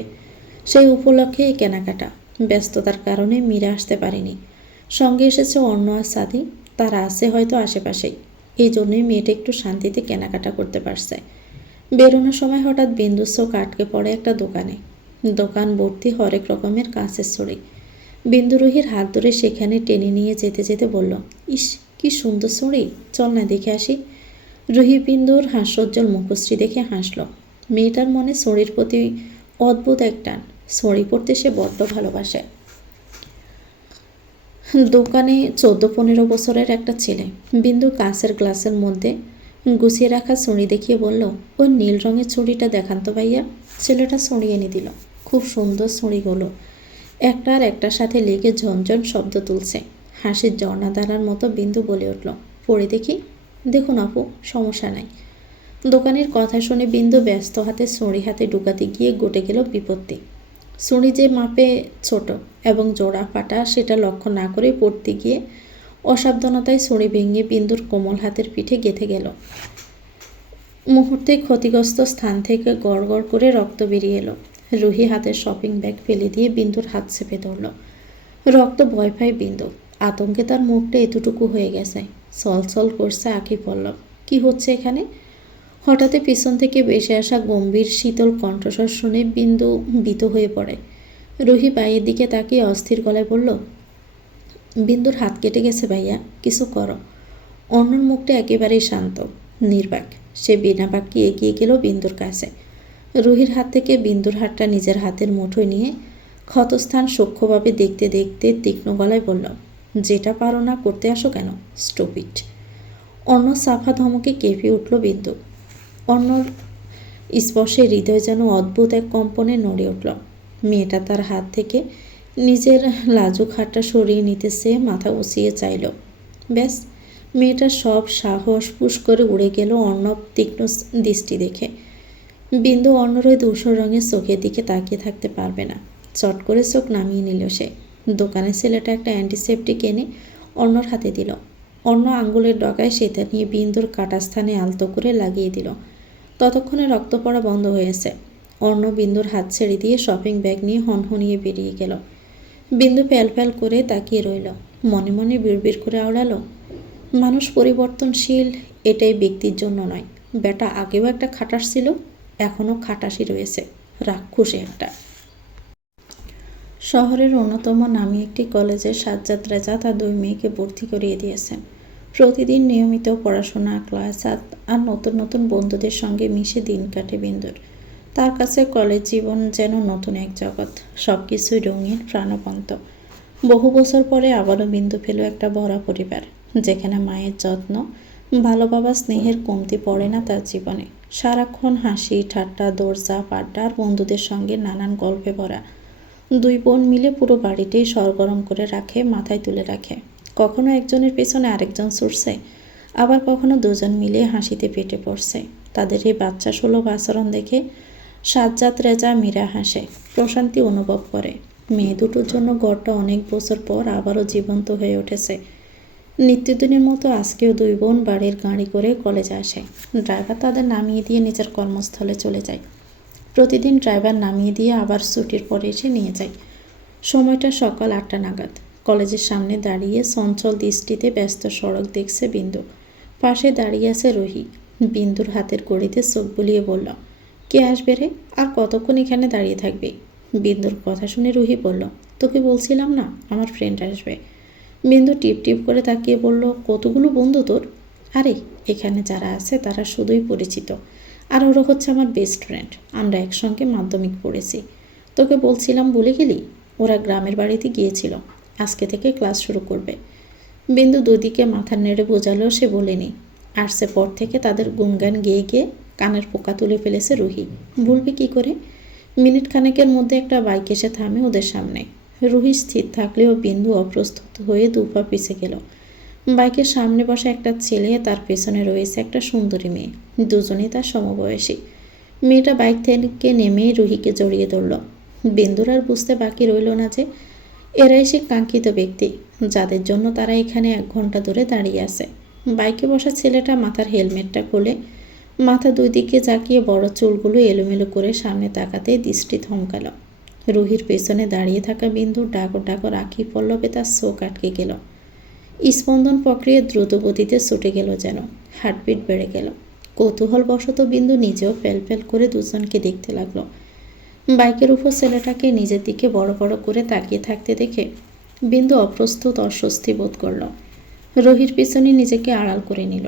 সেই উপলক্ষে এই কেনাকাটা। ব্যস্ততার কারণে মীরা আসতে পারেনি। সঙ্গে এসেছে অর্ণ আর সাদি। তারা আছে হয়তো আশেপাশেই। এই জন্যই মেয়েটা একটু শান্তিতে কেনাকাটা করতে পারছে। বেরোনোর সময় হঠাৎ বিন্দুর চোখ আটকে পড়ে একটা দোকানে। দোকান ভর্তি হরেক রকমের কাঁচের ছড়ি। বিন্দু রুহির হাত ধরে সেখানে টেনে নিয়ে যেতে যেতে বলল, ইস কি সুন্দর ছড়ি, চল না দেখে আসি। রুহি বিন্দুর হাস্যোজ্জ্বল মুখশ্রী দেখে হাসল। মেয়েটার মনে ছড়ির প্রতি অদ্ভুত এক টান। ছড়ি পড়তে সে বড্ড ভালোবাসে। দোকানে 14-15 বছরের একটা ছেলে। বিন্দু কাঁচের গ্লাসের মধ্যে গুছিয়ে রাখা ছড়ি দেখিয়ে বলল, ওই নীল রঙের ছড়িটা দেখান তো ভাইয়া। ছেলেটা ছড়ি এনে দিল। খুব সুন্দর ছড়িগুলো, একটার একটার সাথে লেগে ঝনঝন শব্দ তুলছে। হাসির ঝর্ণাধারার মতো বিন্দু বলে উঠল, পড়ে দেখি। দেখুন আপু, সমস্যা নাই। দোকানের কথা শুনে বিন্দু ব্যস্ত হাতে ছড়ি হাতে ঢুকাতে গিয়ে ঘটে গেল বিপত্তি। ছড়ি যে মাপে ছোট এবং জোড়া ফাটা সেটা লক্ষ্য না করে পড়তে গিয়ে অসাবধানতায় ছড়ি ভেঙে বিন্দুর কোমল হাতের পিঠে গেঁথে গেল। মুহূর্তে ক্ষতিগ্রস্ত স্থান থেকে গড় গড় করে রক্ত বেরিয়ে এলো। রুহি হাতের শপিং ব্যাগ ফেলে দিয়ে বিন্দুর হাত চেপে ধরল। রক্ত ভয় পায় বিন্দু। আতঙ্কে তার মুখটা এতটুকু হয়ে গেছে। ছলছল করছে আঁখি পল্লব। কি হচ্ছে এখানে? হঠাৎ পিছন থেকে ভেসে আসা গম্ভীর শীতল কণ্ঠস্বর শুনে বিন্দু ভীত হয়ে পড়ে। রুহি পায়ের দিকে তাকিয়ে অস্থির গলায় বলল, বিন্দুর হাত কেটে গেছে ভাইয়া, কিছু করো। অন্যর মুখটা একেবারেই শান্ত, নির্বাক। সে বিনা বাক্যে এগিয়ে গেল বিন্দুর কাছে। রুহির হাত থেকে বিন্দুর হাতটা নিজের হাতের মুঠোয় নিয়ে ক্ষতস্থান সূক্ষ্মভাবে দেখতে দেখতে তীক্ষ্ণ গলায় বলল, যেটা পারো না করতে আসো কেন, স্টুপিড। অন্য সাফা ধমকে কেঁপে উঠল বিন্দু। অন্যর স্পর্শে হৃদয় যেন অদ্ভুত এক কম্পনে নড়ে উঠল। মেয়েটা তার হাত থেকে নিজের লাজুক হাতটা সরিয়ে নিতে সে মাথা উঁচিয়ে চাইল। ব্যাস, মেয়েটার সব সাহস ফুস করে উড়ে গেল অর্ণব তীক্ষ্ণ দৃষ্টি দেখে। বিন্দু অর্ণর ওই ধূসর রঙের চোখের দিকে তাকিয়ে থাকতে পারবে না। চট করে চোখ নামিয়ে নিল সে। দোকানের ছেলেটা একটা অ্যান্টিসেপটিক এনে অর্ণর হাতে দিল। অর্ণ আঙ্গুলের ডগায় সেটা নিয়ে বিন্দুর কাটা স্থানে আলতো করে লাগিয়ে দিল। ততক্ষণে রক্ত পড়া বন্ধ হয়েছে। অর্ণ বিন্দুর হাত ছেড়ে দিয়ে শপিং ব্যাগ নিয়ে হনহনিয়ে বেরিয়ে গেল। বিন্দু প্যাল প্যাল করে তাকিয়ে রইল। মনে মনে বিড়বিড় করে আওড়ালো, মানুষ পরিবর্তনশীল, এটাই ব্যক্তির জন্য নয়। বেটা আগেও একটা খাটাস ছিল, এখনও খাটাসই রয়েছে, রাক্ষসী একটা। শহরের অন্যতম নামী একটি কলেজে সাজ্জাদ রেজা তার 2 মেয়েকে ভর্তি করিয়ে দিয়েছেন। প্রতিদিন নিয়মিত পড়াশোনা, ক্লাস আর নতুন নতুন বন্ধুদের সঙ্গে মিশে দিন কাটে বিন্দুর। তার কাছে কলেজ জীবন যেন নতুন এক জগৎ। সব কিছুই রঙিন, প্রাণবন্ত। বহু বছর পরে আবারও বিন্দু পেল একটা ভরা পরিবার, যেখানে মায়ের যত্ন, ভালো বাবার স্নেহের কমতি পড়ে না তার জীবনে। সারাক্ষণ হাসি, ঠাট্টা, দৌড়ঝাঁপ, আড্ডা আর বন্ধুদের সঙ্গে নানান গল্পে ভরা। 2 বোন মিলে পুরো বাড়িতেই সরগরম করে রাখে, মাথায় তুলে রাখে। কখনো একজনের পেছনে আরেকজন ছুটছে, আবার কখনো 2 জন মিলে হাসিতে পেটে পড়ছে। তাদের এই বাচ্চা সুলভ আচরণ দেখে সাজ্জাদ রেজা মীরা হাসে, প্রশান্তি অনুভব করে। মেয়ে দুটোর জন্য ঘরটা অনেক বছর পর আবারও জীবন্ত হয়ে উঠেছে। নিত্যদিনের মতো আজকেও দুই বোন বাড়ির গাড়ি করে কলেজে আসে। ড্রাইভার তাদের নামিয়ে দিয়ে নিজের কর্মস্থলে চলে যায়। প্রতিদিন ড্রাইভার নামিয়ে দিয়ে আবার ছুটির পরে এসে নিয়ে যায়। সময়টা সকাল 8টা নাগাদ। কলেজের সামনে দাঁড়িয়ে চঞ্চল দৃষ্টিতে ব্যস্ত সড়ক দেখছে বিন্দু। পাশে দাঁড়িয়ে আছে রুহি। বিন্দুর হাতের ঘড়িতে চোখ বুলিয়ে বলল, কে আসবে রে? আর কতক্ষণ এখানে দাঁড়িয়ে থাকবে? বিন্দুর কথা শুনে রুহি বলল, তোকে বলছিলাম না আমার ফ্রেন্ড আসবে। বিন্দু টিপ টিপ করে তাকিয়ে বলল, কতগুলো বন্ধু তোর? আরে এখানে যারা আছে তারা শুধুই পরিচিত, আর ওরা হচ্ছে আমার বেস্ট ফ্রেন্ড। আমরা একসঙ্গে মাধ্যমিক পড়েছি। তোকে বলছিলাম ভুলে গেলি? ওরা গ্রামের বাড়িতে গিয়েছিল, আজকে থেকে ক্লাস শুরু করবে। বিন্দু দুদিকে মাথা নেড়ে বোঝালেও সে বলেনি। আর্টসের পর থেকে তাদের গুনগান গেয়ে গিয়ে কানের পোকা তুলে ফেলেছে রুহি। ভুলবে কি করে? মিনিট খানেকের মধ্যে একটা বাইক এসে থামে ওদের সামনে। রুহি স্থির থাকলেও বিন্দু অপ্রস্তুত হয়ে দুপা পিছে গেল। বাইকের সামনে বসা একটা ছেলে, তার পেছনে রয়েছে একটা সুন্দরী মেয়ে। দুজনেই তার সমবয়সী। মেয়েটা বাইক থেকে নেমেই রুহিকে জড়িয়ে ধরল। বিন্দুর আর বুঝতে বাকি রইল না যে এরাই সে কাঙ্ক্ষিত ব্যক্তি যাদের জন্য তারা এখানে 1 ঘন্টা ধরে দাঁড়িয়ে আছে। বাইকে বসা ছেলেটা মাথার হেলমেটটা খুলে মাথা দুই দিকে জাকিয়ে বড় চুলগুলো এলোমেলো করে সামনে তাকাতেই দৃষ্টি থমকাল। রুহির পেছনে দাঁড়িয়ে থাকা বিন্দুর ডাকর ডাকর আঁখি পল্লবে তার চোখ আটকে গেল। স্পন্দন প্রক্রিয়া দ্রুত গতিতে ছুটে গেল, যেন হার্টবিট বেড়ে গেল। কৌতূহলবশত বিন্দু নিজেও ফেল ফেল করে দুজনকে দেখতে লাগলো। বাইকের উপর ছেলেটাকে নিজের দিকে বড় বড় করে তাকিয়ে থাকতে দেখে বিন্দু অপ্রস্তুত অস্বস্তি বোধ করল। রুহির পিছনে নিজেকে আড়াল করে নিল।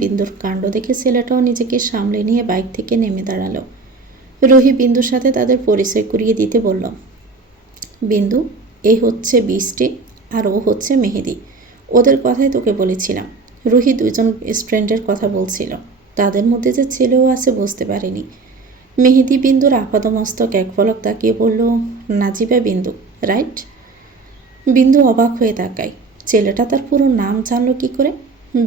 বিন্দুর কাণ্ড দেখে ছেলেটাও নিজেকে সামলে নিয়ে বাইক থেকে নেমে দাঁড়ালো। রুহি বিন্দুর সাথে তাদের পরিচয় করিয়ে দিতে বলল, বিন্দু, এই হচ্ছে বৃষ্টি আর ও হচ্ছে মেহেদি। ওদের কথাই তোকে বলেছিলাম। রুহি দুজন বেস্ট ফ্রেন্ডের কথা বলছিল, তাদের মধ্যে যে ছেলেও আছে বুঝতে পারিনি। মেহেদি বিন্দুর আপাদমস্তক এক পলক তাকিয়ে বলল, নাজিবা বিন্দু, রাইট? বিন্দু অবাক হয়ে তাকায়। ছেলেটা তার পুরো নাম জানলো কি করে?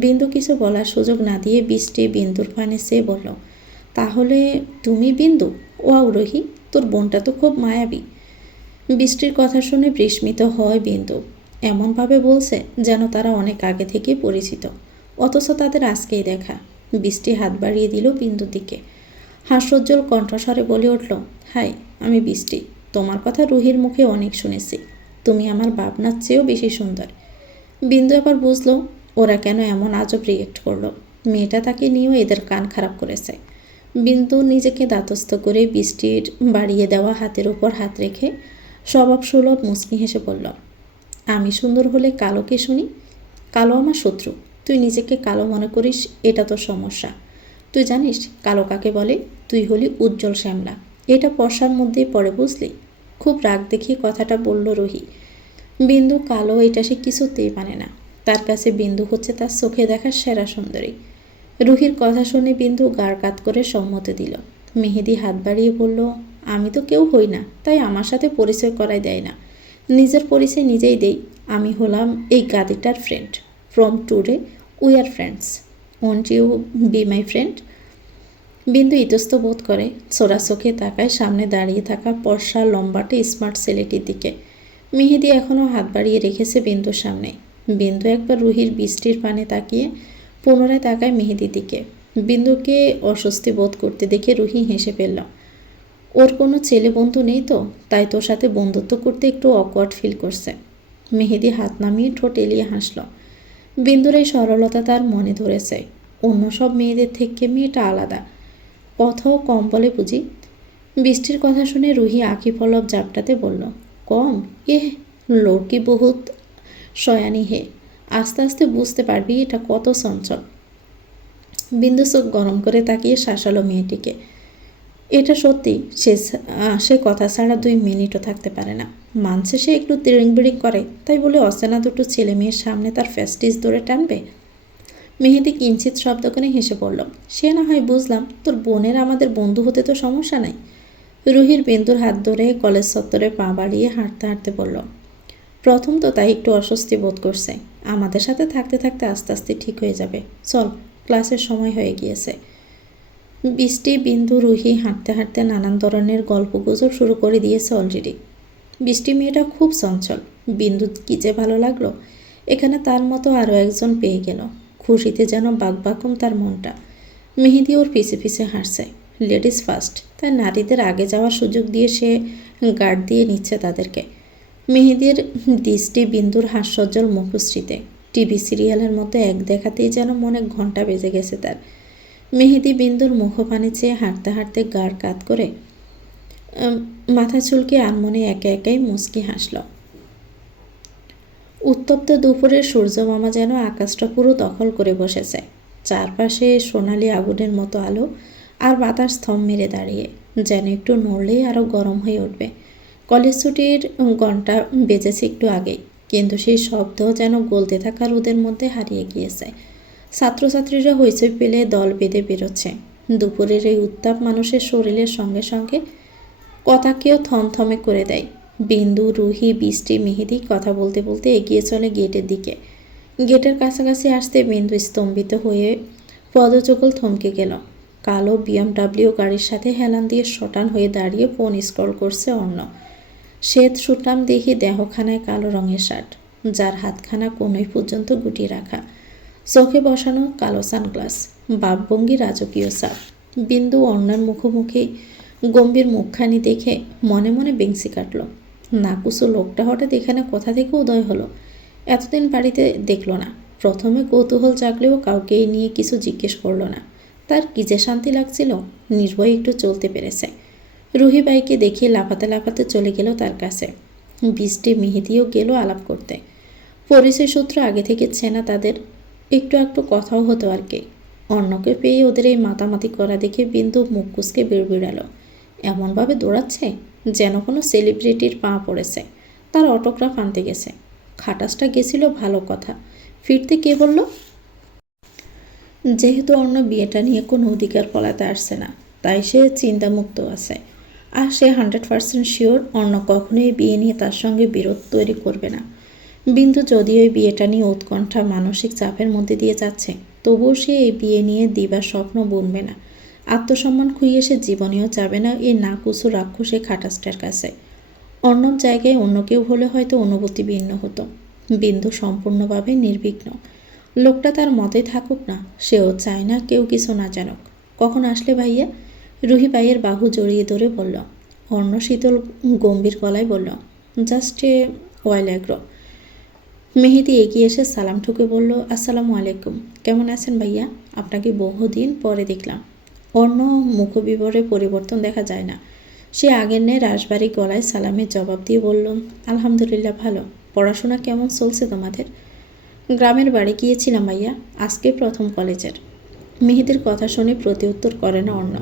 বিন্দু কিছু বলার সুযোগ না দিয়ে বৃষ্টি বিন্দুর পানে সে বলল, তাহলে তুমি বিন্দু? ওয়াও রুহি, তোর বোনটা তো খুব মায়াবী। বৃষ্টির কথা শুনে বিস্মিত হয় বিন্দু। এমনভাবে বলছে যেন তারা অনেক আগে থেকেই পরিচিত, অথচ তাদের আজকেই দেখা। বৃষ্টি হাত বাড়িয়ে দিল বিন্দুর দিকে। হাস্যোজ্জ্বল কণ্ঠস্বরে বলে উঠল, হাই, আমি বৃষ্টি। তোমার কথা রুহির মুখে অনেক শুনেছি। তুমি আমার ভাবনার চেয়েও বেশি সুন্দর। বিন্দু এবার বুঝলো ওরা কেন এমন আজব রিয়েক্ট করলো। মেয়েটা তাকে নিয়েও এদের কান খারাপ করেছে। বিন্দু নিজেকে দাতস্থ করে বৃষ্টির বাড়িয়ে দেওয়া হাতের উপর হাত রেখে স্বভাবসুলভ মুচকি হেসে বলল, আমি সুন্দর হলে কালো কে শুনি? কালো আমার শত্রু। তুই নিজেকে কালো মনে করিস, এটা তো সমস্যা। তুই জানিস কালো কাকে বলে? তুই হলি উজ্জ্বল শ্যামলা। এটা পর্ষার মধ্যেই পড়ে, বুঝলি? খুব রাগ দেখিয়ে কথাটা বলল রুহি। বিন্দু কালো এটা সে কিছুতেই মানে না। তার কাছে বিন্দু হচ্ছে তার চোখে দেখা সেরা সুন্দরী। রুহির কথা শুনে বিন্দু গাড় কাত করে সম্মতি দিল। মেহেদি হাত বাড়িয়ে বলল, আমি তো কেউ হই না, তাই আমার সাথে পরিচয় করাই দেয় না। নিজের পরিচয় নিজেই দেই। আমি হলাম এই গাদিটার friend. From today we are friends. Won't you be my friend? Bindu ইতস্ত বোধ করে, ছোড়া চোখে তাকায় সামনে দাঁড়িয়ে থাকা পর্ষা লম্বাটে স্মার্ট ছেলেটির দিকে। মেহেদি এখনও হাত বাড়িয়ে রেখেছে বিন্দুর সামনে। বিন্দু একবার রুহির বৃষ্টির পানে তাকিয়ে পুনরায় তাকায় মেহেদির দিকে। বিন্দুকে অস্বস্তি বোধ করতে দেখে রুহি হেসে ফেলল। ওর কোনো ছেলে বন্ধু নেই তো, তাই তোর সাথে বন্ধুত্ব করতে একটু অকওয়ার্ড ফিল করছে। মেহেদি হাত নামিয়ে ঠোঁট এলিয়ে হাসল। বিন্দুর এই সরলতা তার মনে ধরেছে। অন্য সব মেয়েদের থেকে মেয়েটা আলাদা, কথাও কম বলে বুঝি। বৃষ্টির কথা শুনে রুহি আঁখি পল্লব জাপটাতে বলল, কম? লড়কি বহুত শয়ানি হে। আস্তে আস্তে বুঝতে পারবি এটা কত চঞ্চল। বিন্দু চোখ গরম করে তাকিয়ে শাসালো মেয়েটিকে। এটা সত্যি, সে কথা ছাড়া 2 মিনিটও থাকতে পারে না। মানছে সে একটু তিরিং বিড়িং করে, তাই বলে অচেনা দুটো ছেলে মেয়ের সামনে তার ফ্যাস্টিস ধরে টানবে? মেহেদি কিঞ্চিত শব্দ করে হেসে পড়ল, সে না হয় বুঝলাম, তোর বোনের আমাদের বন্ধু হতে তো সমস্যা নাই। রুহির বিন্দুর হাত ধরে কলেজ চত্বরে পা বাড়িয়ে হাঁটতে হাঁটতে বলল, প্রথম তো তাই একটু অস্বস্তি বোধ করছে। আমাদের সাথে থাকতে থাকতে আস্তে আস্তে ঠিক হয়ে যাবে। চল, ক্লাসের সময় হয়ে গিয়েছে। বৃষ্টি, বিন্দু, রুহি হাঁটতে হাঁটতে নানান ধরনের গল্পগুজব শুরু করে দিয়েছে অলরেডি। বৃষ্টি মেয়েটা খুব চঞ্চল। বিন্দু কী যে ভালো লাগলো। এখানে তার মতো আরও একজন পেয়ে গেল। খুশিতে যেন বাকবাকুম তার মনটা। মেহেদি ওর পিছে পিছে হাসছে। লেডিস ফার্স্ট, তাই নারীদের আগে যাওয়ার সুযোগ দিয়ে সে গার্ড দিয়ে নিচ্ছে তাদেরকে। মেহেদির দৃষ্টি বিন্দুর হাস্যোজ্জ্বল মুখশ্রীতে। টিভি সিরিয়ালের মতো এক দেখাতেই যেন মনে ঘন্টা বেজে গেছে তার। মেহেদি বিন্দুর মুখপানে চেয়ে হাঁটতে হাঁটতে গাড় কাত করে মাথা চুলকে আনমনে একে একাই মুচকি হাসল। উত্তপ্ত দুপুরের সূর্যমামা যেন আকাশটা পুরো দখল করে বসেছে। চারপাশে সোনালি আগুনের মতো আলো, আর বাতাস থম মেরে দাঁড়িয়ে, যেন একটু নড়লেই আরও গরম হয়ে উঠবে। কলেজ ছুটির ঘণ্টা বেজেছে একটু আগেই, কিন্তু সেই শব্দ যেন গলতে থাকা রোদের মধ্যে হারিয়ে গিয়েছে। ছাত্রছাত্রীরা হইচই পেলে দল বেঁধে বেরোচ্ছে। দুপুরের এই উত্তাপ মানুষের শরীরের সঙ্গে সঙ্গে কথাকেও থমথমে করে দেয়। বিন্দু, রুহি, বৃষ্টি, মেহেদি কথা বলতে বলতে এগিয়ে চলে গেটের দিকে। গেটের কাছাকাছি আসতে বিন্দু স্তম্ভিত হয়ে পদযুগল থমকে গেল। কালো BMW গাড়ির সাথে হেলান দিয়ে শটান হয়ে দাঁড়িয়ে ফোন স্ক্রল করছে অন্য। শ্বেত সুঠাম দেহি দেহখানায় কালো রঙের শার্ট, যার হাতখানা কোনোই পর্যন্ত গুটিয়ে রাখা, চোখে বসানো কালো সানগ্লাস, ভাবভঙ্গি রাজকীয় সাপ। বিন্দু অন্যের মুখোমুখি গম্ভীর মুখখানি দেখে মনে মনে বেংসি কাটল। নাকুসো লোকটা হঠাৎ এখানে কোথা থেকে উদয় হলো? এতদিন বাড়িতে দেখল না। প্রথমে কৌতূহল জাগলেও কাউকে এই নিয়ে কিছু জিজ্ঞেস করল না। তার কী যে শান্তি লাগছিল, নির্ভয়ে একটু চলতে পেরেছে। রুহি বাইকে দেখিয়ে লাফাতে লাফাতে চলে গেল তার কাছে। বৃষ্টি, মেহেদিও গেল আলাপ করতে। পরিচয় সূত্র আগে থেকে চেনা তাদের, একটু একটু কথাও হতো আর কি। অন্যকে পেয়ে ওদের এই মাতামাতি করা দেখে বিন্দু মুখ কুঁচকে বিড়বিড়ালো। এমনভাবে দৌড়াচ্ছে যেন কোনো সেলিব্রিটির পা পড়েছে, তার অটোগ্রাফ আনতে গেছে। খাটাসটা গেছিল ভালো কথা, ফিরতে কে বলল? যেহেতু অন্য বিয়েটা নিয়ে কোনো অধিকার ফলাতে আসছে না, তাই সে চিন্তামুক্ত আছে। আর সে 100% শিওর অন্য কখনোই বিয়ে নিয়ে তার সঙ্গে বিরোধ তৈরি করবে না। বিন্দু যদিও এই বিয়েটা নিয়ে উৎকণ্ঠা, মানসিক চাপের মধ্যে দিয়ে যাচ্ছে, তবুও সে এই বিয়ে নিয়ে দিবার স্বপ্ন বুনবে না। আত্মসম্মান খুইয়ে সে জীবনেও যাবে না এই নাকুচু রাক্ষসে খাটাসটার কাছে। অন্য জায়গায় অন্য কেউ হলে হয়তো অনুভূতি ভিন্ন হতো। বিন্দু সম্পূর্ণভাবে নির্বিঘ্ন। লোকটা তার মতে থাকুক না, সেও চায় না কেউ কিছু না জানুক। কখন আসলে ভাইয়া? রুহি ভাইয়ের বাহু জড়িয়ে ধরে বলল। অন্য শীতল গম্ভীর গলায় বলল, জাস্ট এ ওয়াইল অ্যাগ্রো। মেহেদি এগিয়ে এসে সালাম ঠুকে বলল, আসসালামু আলাইকুম, কেমন আছেন ভাইয়া? আপনাকে বহুদিন পরে দেখলাম। অন্য মুখবিবরে পরিবর্তন দেখা যায় না। সে আগের ন্যায় রাশবাড়ি গলায় সালামের জবাব দিয়ে বলল, আলহামদুলিল্লাহ ভালো। পড়াশোনা কেমন চলছে তোমাদের? গ্রামের বাড়ি গিয়েছিলাম ভাইয়া, আজকে প্রথম কলেজের। মেহেদির কথা শুনে প্রতিউত্তর করে না অন্য।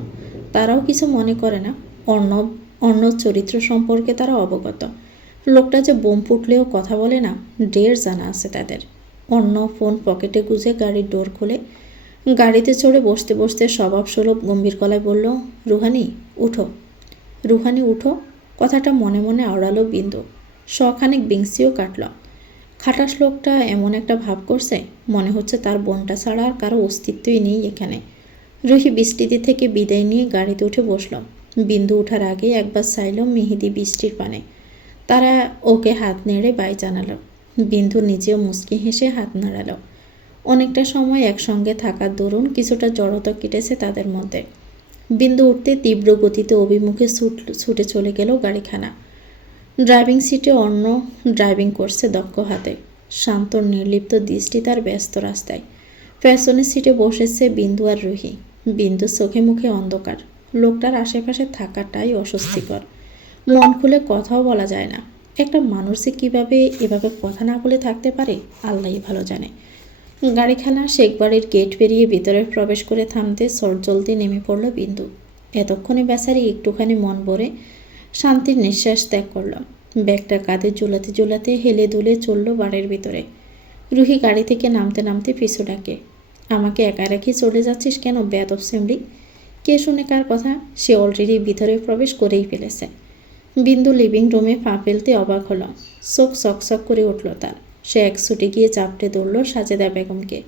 তারাও কিছু মনে করে না। অন্য চরিত্র সম্পর্কে তারা অবগত। লোকটা যে বোম ফুটলেও কথা বলে না, ঢের জানা আছে তাদের। অন্য ফোন পকেটে গুজে গাড়ির ডোর খুলে গাড়িতে চড়ে বসতে বসতে স্বভাবসুলভ গম্ভীর গলায় বলল, রুহানি উঠো। রুহানি উঠো কথাটা মনে মনে আওড়ালো বিন্দু। শখানেক বিংসিও কাটল। খাটাস লোকটা এমন একটা ভাব করছে, মনে হচ্ছে তার বোনটা ছাড়া আর কারো অস্তিত্বই নেই এখানে। রুহি বৃষ্টিতে থেকে বিদায় নিয়ে গাড়িতে উঠে বসল। বিন্দু ওঠার আগে একবার চাইল মেহেদি বৃষ্টির পানে। তারা ওকে হাত নেড়ে বাই জানালো। বিন্দু নিজেও মুচকি হেসে হাত নাড়ালো। অনেকটা সময় একসঙ্গে থাকার দরুন কিছুটা জড়তা কেটেছে তাদের মধ্যে। বিন্দু উঠতে তীব্র গতিতে অভিমুখে ছুটে চলে গেল গাড়িখানা। ড্রাইভিং সিটে অন্য ড্রাইভিং করছে দক্ষ হাতে। শান্ত নির্লিপ্ত দৃষ্টি তার ব্যস্ত রাস্তায়। পেছনের সিটে বসেছে বিন্দু আর রুহি। বিন্দু চোখে মুখে অন্ধকার। লোকটার আশেপাশে থাকাটাই অস্বস্তিকর। মন খুলে কথাও বলা যায় না। একটা মানুষ যে কীভাবে এভাবে কথা না বলে থাকতে পারে আল্লাহই ভালো জানে। গাড়িখানা শেখবাড়ির গেট পেরিয়ে ভিতরে প্রবেশ করে থামতে চলতে নেমে পড়ল বিন্দু। এতক্ষণে বেচারি একটুখানি মন ভরে শান্তির নিঃশ্বাস ত্যাগ করল। ব্যাগটা কাঁধে ঝুলাতে ঝুলাতে হেলে দুলে চলল বাড়ির ভিতরে। রুহি গাড়ি থেকে নামতে নামতে পিছু ডাকে, আমাকে একা রেখে চলে যাচ্ছিস কেন বেয়াদব সেমরি? কে শুনে কার কথা? সে অলরেডি ভিতরে প্রবেশ করেই ফেলেছে। বিন্দু লিভিং রুমে পা ফেলতে অবাক হলো। চোখ চকচক করে উঠল তার। সে এক ছুটে গিয়ে চাপটে ধরল সাজেদা বেগমকে।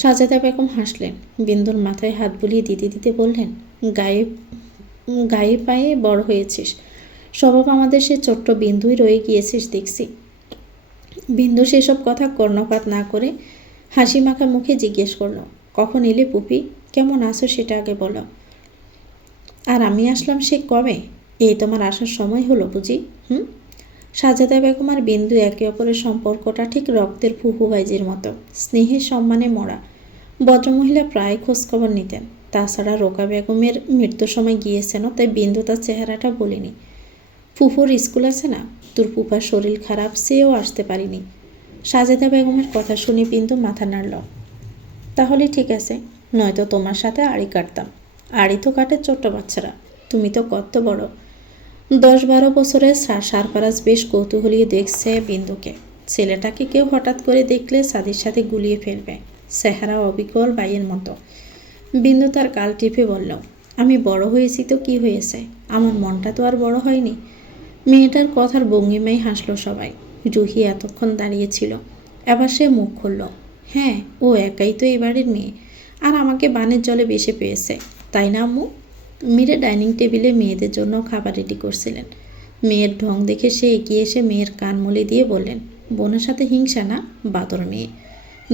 সাজেদা বেগম হাসলেন। বিন্দুর মাথায় হাত বুলিয়ে দিতে দিতে বললেন, গায়ে পায়ে বড় হয়েছিস, স্বভাব আমাদের সে ছোট্ট বিন্দুই রয়ে গিয়েছিস দেখছি। বিন্দু সেসব কথা কর্ণপাত না করে হাসি মাখা মুখে জিজ্ঞেস করলো, কখন এলে পুপি? কেমন আছো সেটা আগে বলো। আর আমি আসলাম সে কবে? এই তোমার আসার সময় হলো বুঝি? সাজেদা বেগম আর বিন্দু একে অপরের সম্পর্কটা ঠিক রক্তের ফুফু ভাইজির মতো, স্নেহের সম্মানে মরা। ভদ্রমহিলা প্রায় খোঁজখবর নিতেন। তাছাড়া রোকা বেগমের মৃত্যুর সময় গিয়েছেন, তাই বিন্দু তার চেহারাটা বলিনি। ফুফুর স্কুল আছে না, তোর ফুফার শরীর খারাপ, সেও আসতে পারিনি। সাজেদা বেগমের কথা শুনে বিন্দু মাথা নাড়ল। তাহলে ঠিক আছে, নয়তো তোমার সাথে আড়ি কাটতাম। আড়ি তো কাটে ছোট্ট বাচ্চারা, তুমি তো কত বড়। 10-12 বছরের সারফারাজ বেশ কৌতূহলী দেখছে বিন্দুকে। ছেলেটাকে কেউ হঠাৎ করে দেখলে সাদির সাথে গুলিয়ে ফেলবে, চেহারা অবিকল বাইয়ের মতো। বিন্দু তার গাল টিপে বলল, আমি বড় হয়েছি তো কি হয়েছে, আমার মনটা তো আর বড় হয়নি। মেয়েটার কথার ভঙ্গিমায় হাসলো সবাই। রুহি এতক্ষণ দাঁড়িয়েছিল, এবার সে মুখ খুলল। হ্যাঁ, ও একাই তো এই বাড়ির মেয়ে, আর আমাকে বানের জলে বেশে পেয়েছে, তাই না আম্মু? মীরা ডাইনিং টেবিলে মেয়েদের জন্য খাবার রেডি করছিলেন। মেয়ের ঢং দেখে সে এগিয়ে এসে মেয়ের কান মলে দিয়ে বললেন, বোনের সাথে হিংসা না, বাদর মেয়ে।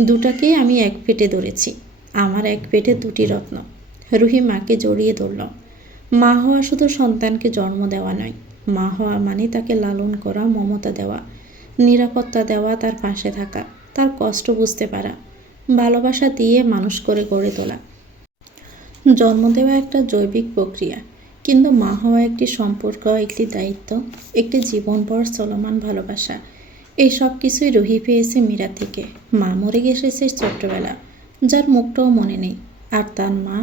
দুটাকেই আমি এক পেটে ধরেছি, আমার এক পেটে দুটি রত্ন। রুহি মাকে জড়িয়ে ধরল। মা হওয়া শুধু সন্তানকে জন্ম দেওয়া নয়, মা হওয়া মানে তাকে লালন করা, মমতা দেওয়া, নিরাপত্তা দেওয়া, তার পাশে থাকা, তার কষ্ট বুঝতে পারা, ভালোবাসা দিয়ে মানুষ করে গড়ে তোলা। জন্ম দেওয়া একটা জৈবিক প্রক্রিয়া, কিন্তু মা হওয়া একটি সম্পর্ক, একটি দায়িত্ব, একটি জীবনভর চলমান ভালোবাসা। এই সব কিছুই রুহি পেয়েছে মীরা থেকে। মা মরে গেছে ছোট্টবেলা, যার মুখটাও মনে নেই, আর তার মা,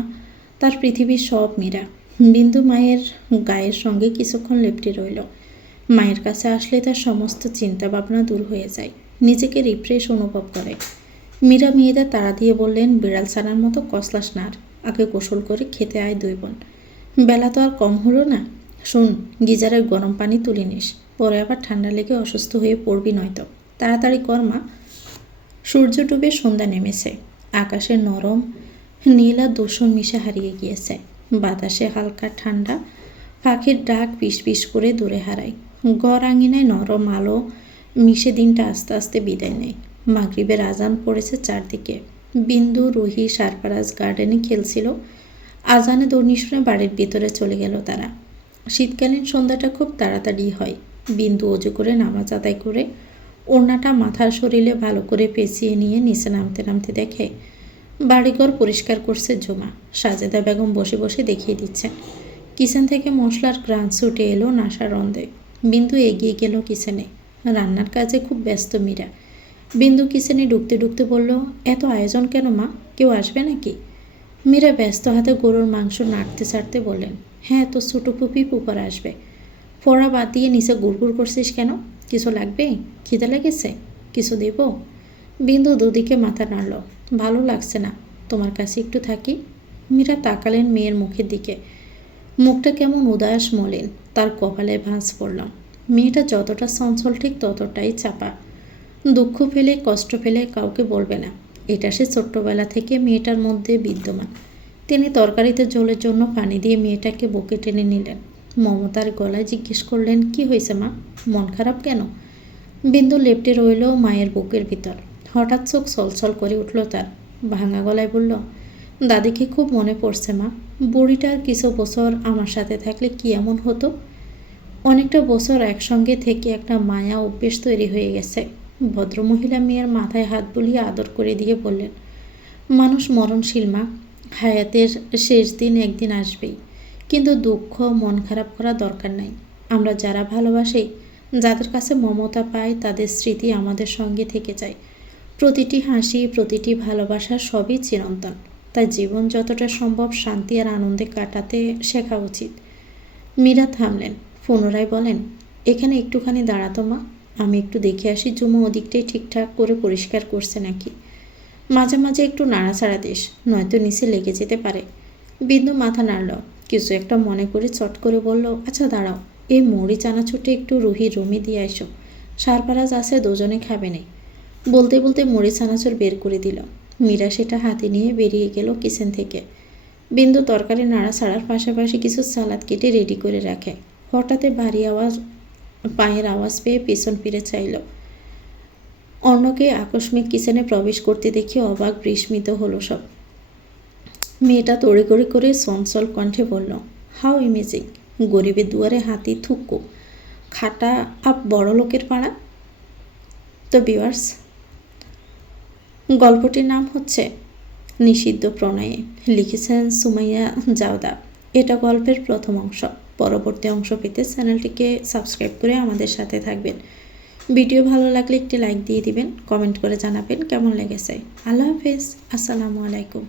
তার পৃথিবীর সব মীরা। বিন্দু মায়ের গায়ের সঙ্গে কিছুক্ষণ লেপ্টে রইল। মায়ের কাছে আসলে তার সমস্ত চিন্তা ভাবনা দূর হয়ে যায়, নিজেকে রিফ্রেশ অনুভব করে। মীরা মেয়েদের তাড়া দিয়ে বললেন, বিড়াল ছানার মতো কসলাস না, আগে গোসল করে খেতে আয় দুই বোন। বেলা তো আর কম হলো না। শোন, গিজারের গরম পানি তুলে নিস, পরে আবার ঠান্ডা লেগে অসুস্থ হয়ে পড়বি নয়তো। তাড়াতাড়ি কর মা। সূর্য ডুবে সন্ধ্যা নেমেছে। আকাশে নরম নীল আর দূষণ মিশে হারিয়ে গিয়েছে। বাতাসে হালকা ঠান্ডা, পাখির ডাক পিস পিস করে দূরে হারায়। ঘর আঙিনায় নরম আলো মিশে দিনটা আস্তে আস্তে বিদায় নেয়। মাগরিবের আজান পড়েছে চারদিকে। বিন্দু, রুহি, সারফারাজ গার্ডেনে খেলছিল। আজানে ধ্বনি শুনে বাড়ির ভিতরে চলে গেল তারা। শীতকালীন সন্ধ্যাটা খুব তাড়াতাড়ি হয়। বিন্দু অজু করে নামাজ আদায় করে ওড়নাটা মাথার শরীরে ভালো করে পেঁচিয়ে নিয়ে নিচে নামতে নামতে দেখে বাড়িঘর পরিষ্কার করছে ঝুমা। সাজেদা বেগম বসে বসে দেখিয়ে দিচ্ছেন। কিচেন থেকে মশলার গ্রান ছুটে এলো নাশা রন্ধে। বিন্দু এগিয়ে গেল কিচেনে। রান্নার কাজে খুব ব্যস্ত মীরা। বিন্দু কিচেনে ঢুকতে ঢুকতে বলল, এত আয়োজন কেন মা, কেউ আসবে নাকি? মীরা ব্যস্ত হাতে গরুর মাংস নাড়তে ছাড়তে বললেন, হ্যাঁ, তো ছোটো ফুপি পুপার আসবে। পড়া বাদ দিয়ে নিচে গুড়গুড় করছিস কেন? কিছু লাগবে? খিদে লেগেছে? কিছু দেব? বিন্দু দুদিকে মাথা নাড়ল। ভালো লাগছে না, তোমার কাছে একটু থাকি। মীরা তাকালেন মেয়ের মুখের দিকে। মুখটা কেমন উদাস মলিন, তার কপালে ভাঁজ পড়ল। মেয়েটা যতটা চঞ্চল ঠিক ততটাই চাপা। দুঃখ ফেলে, কষ্ট ফেলে কাউকে বলবে না, এটা সে ছোট্টবেলা থেকে মেয়েটার মধ্যে বিদ্যমান। তিনি তরকারিতে জলের জন্য পানি দিয়ে মেয়েটাকে বুকে টেনে নিলেন। মমতার গলায় জিজ্ঞেস করলেন, কি হয়েছে মা, মন খারাপ কেন? বিন্দু লেপ্টে রইল মায়ের বুকের ভিতর। হঠাৎ চোখ ছলছল করে উঠল তার। ভাঙা গলায় বলল, দাদিকে খুব মনে পড়ছে মা। বুড়িটার কিছু বছর আমার সাথে থাকলে কি এমন হতো। অনেকটা বছর একসঙ্গে থেকে একটা মায়া অভ্যেস তৈরি হয়ে গেছে। ভদ্রমহিলা মেয়ের মাথায় হাত বুলিয়ে আদর করে দিয়ে বললেন, মানুষ মরণশীল মা, হায়াতের শেষ দিন একদিন আসবেই। কিন্তু দুঃখ, মন খারাপ করা দরকার নাই। আমরা যারা ভালোবাসি, যাদের কাছে মমতা পাই, তাদের স্মৃতি আমাদের সঙ্গে থেকে যায়। প্রতিটি হাসি, প্রতিটি ভালোবাসা সবই চিরন্তন। তাই জীবন যতটা সম্ভব শান্তি আর আনন্দে কাটাতে শেখা উচিত। মীরা থামলেন, পুনরায় বলেন, এখানে একটুখানি দাঁড়াতো মা, আমি একটু দেখে আসি জুমা ওদিকটাই ঠিকঠাক করে পরিষ্কার করছে নাকি। মাঝে মাঝে একটু নাড়াচাড়া দিস, নয়তো নিচে লেগে যেতে পারে। বিন্দু মাথা নাড়ল, কিছু একটা মনে করে চট করে বলল, আচ্ছা দাঁড়াও, এই মুড়ি চানাচুরটা একটু রুহি রুমি দিয়ে এসো, সারফারাজ আছে, দুজনে খাবে নেই। বলতে বলতে মুড়ি চানাচুর বের করে দিল। মীরা সেটা হাতে নিয়ে বেরিয়ে গেল কিচেন থেকে। বিন্দু তরকারি নাড়াচাড়ার পাশাপাশি কিছু সালাদ কেটে রেডি করে রাখে। হঠাৎ ভারী আওয়াজ, পায়ের আওয়াজ পেয়ে পেছন ফিরে চাইল। অন্যকে আকস্মিক কিচেনে প্রবেশ করতে দেখে অবাক বিস্মিত হলো সব। মেয়েটা তড়িঘড়ি করে চঞ্চল কণ্ঠে বলল, হাউ ইমেজিং, গরিবের দুয়ারে হাতি থুক্কু, খাটা আপ বড় লোকের পাড়া। তো ভিউয়ার্স, গল্পটির নাম হচ্ছে নিষিদ্ধ প্রণয়ে, লিখেছেন সুমাইয়া জাওদা। এটা গল্পের প্রথম অংশ। পরবর্তী অংশ পেতে চ্যানেলটিকে সাবস্ক্রাইব করে আমাদের সাথে থাকবেন। ভিডিও ভালো লাগলে একটি লাইক দিয়ে দিবেন, কমেন্ট করে জানাবেন কেমন লেগেছে। আল্লাহ হাফেজ, আসসালামু আলাইকুম।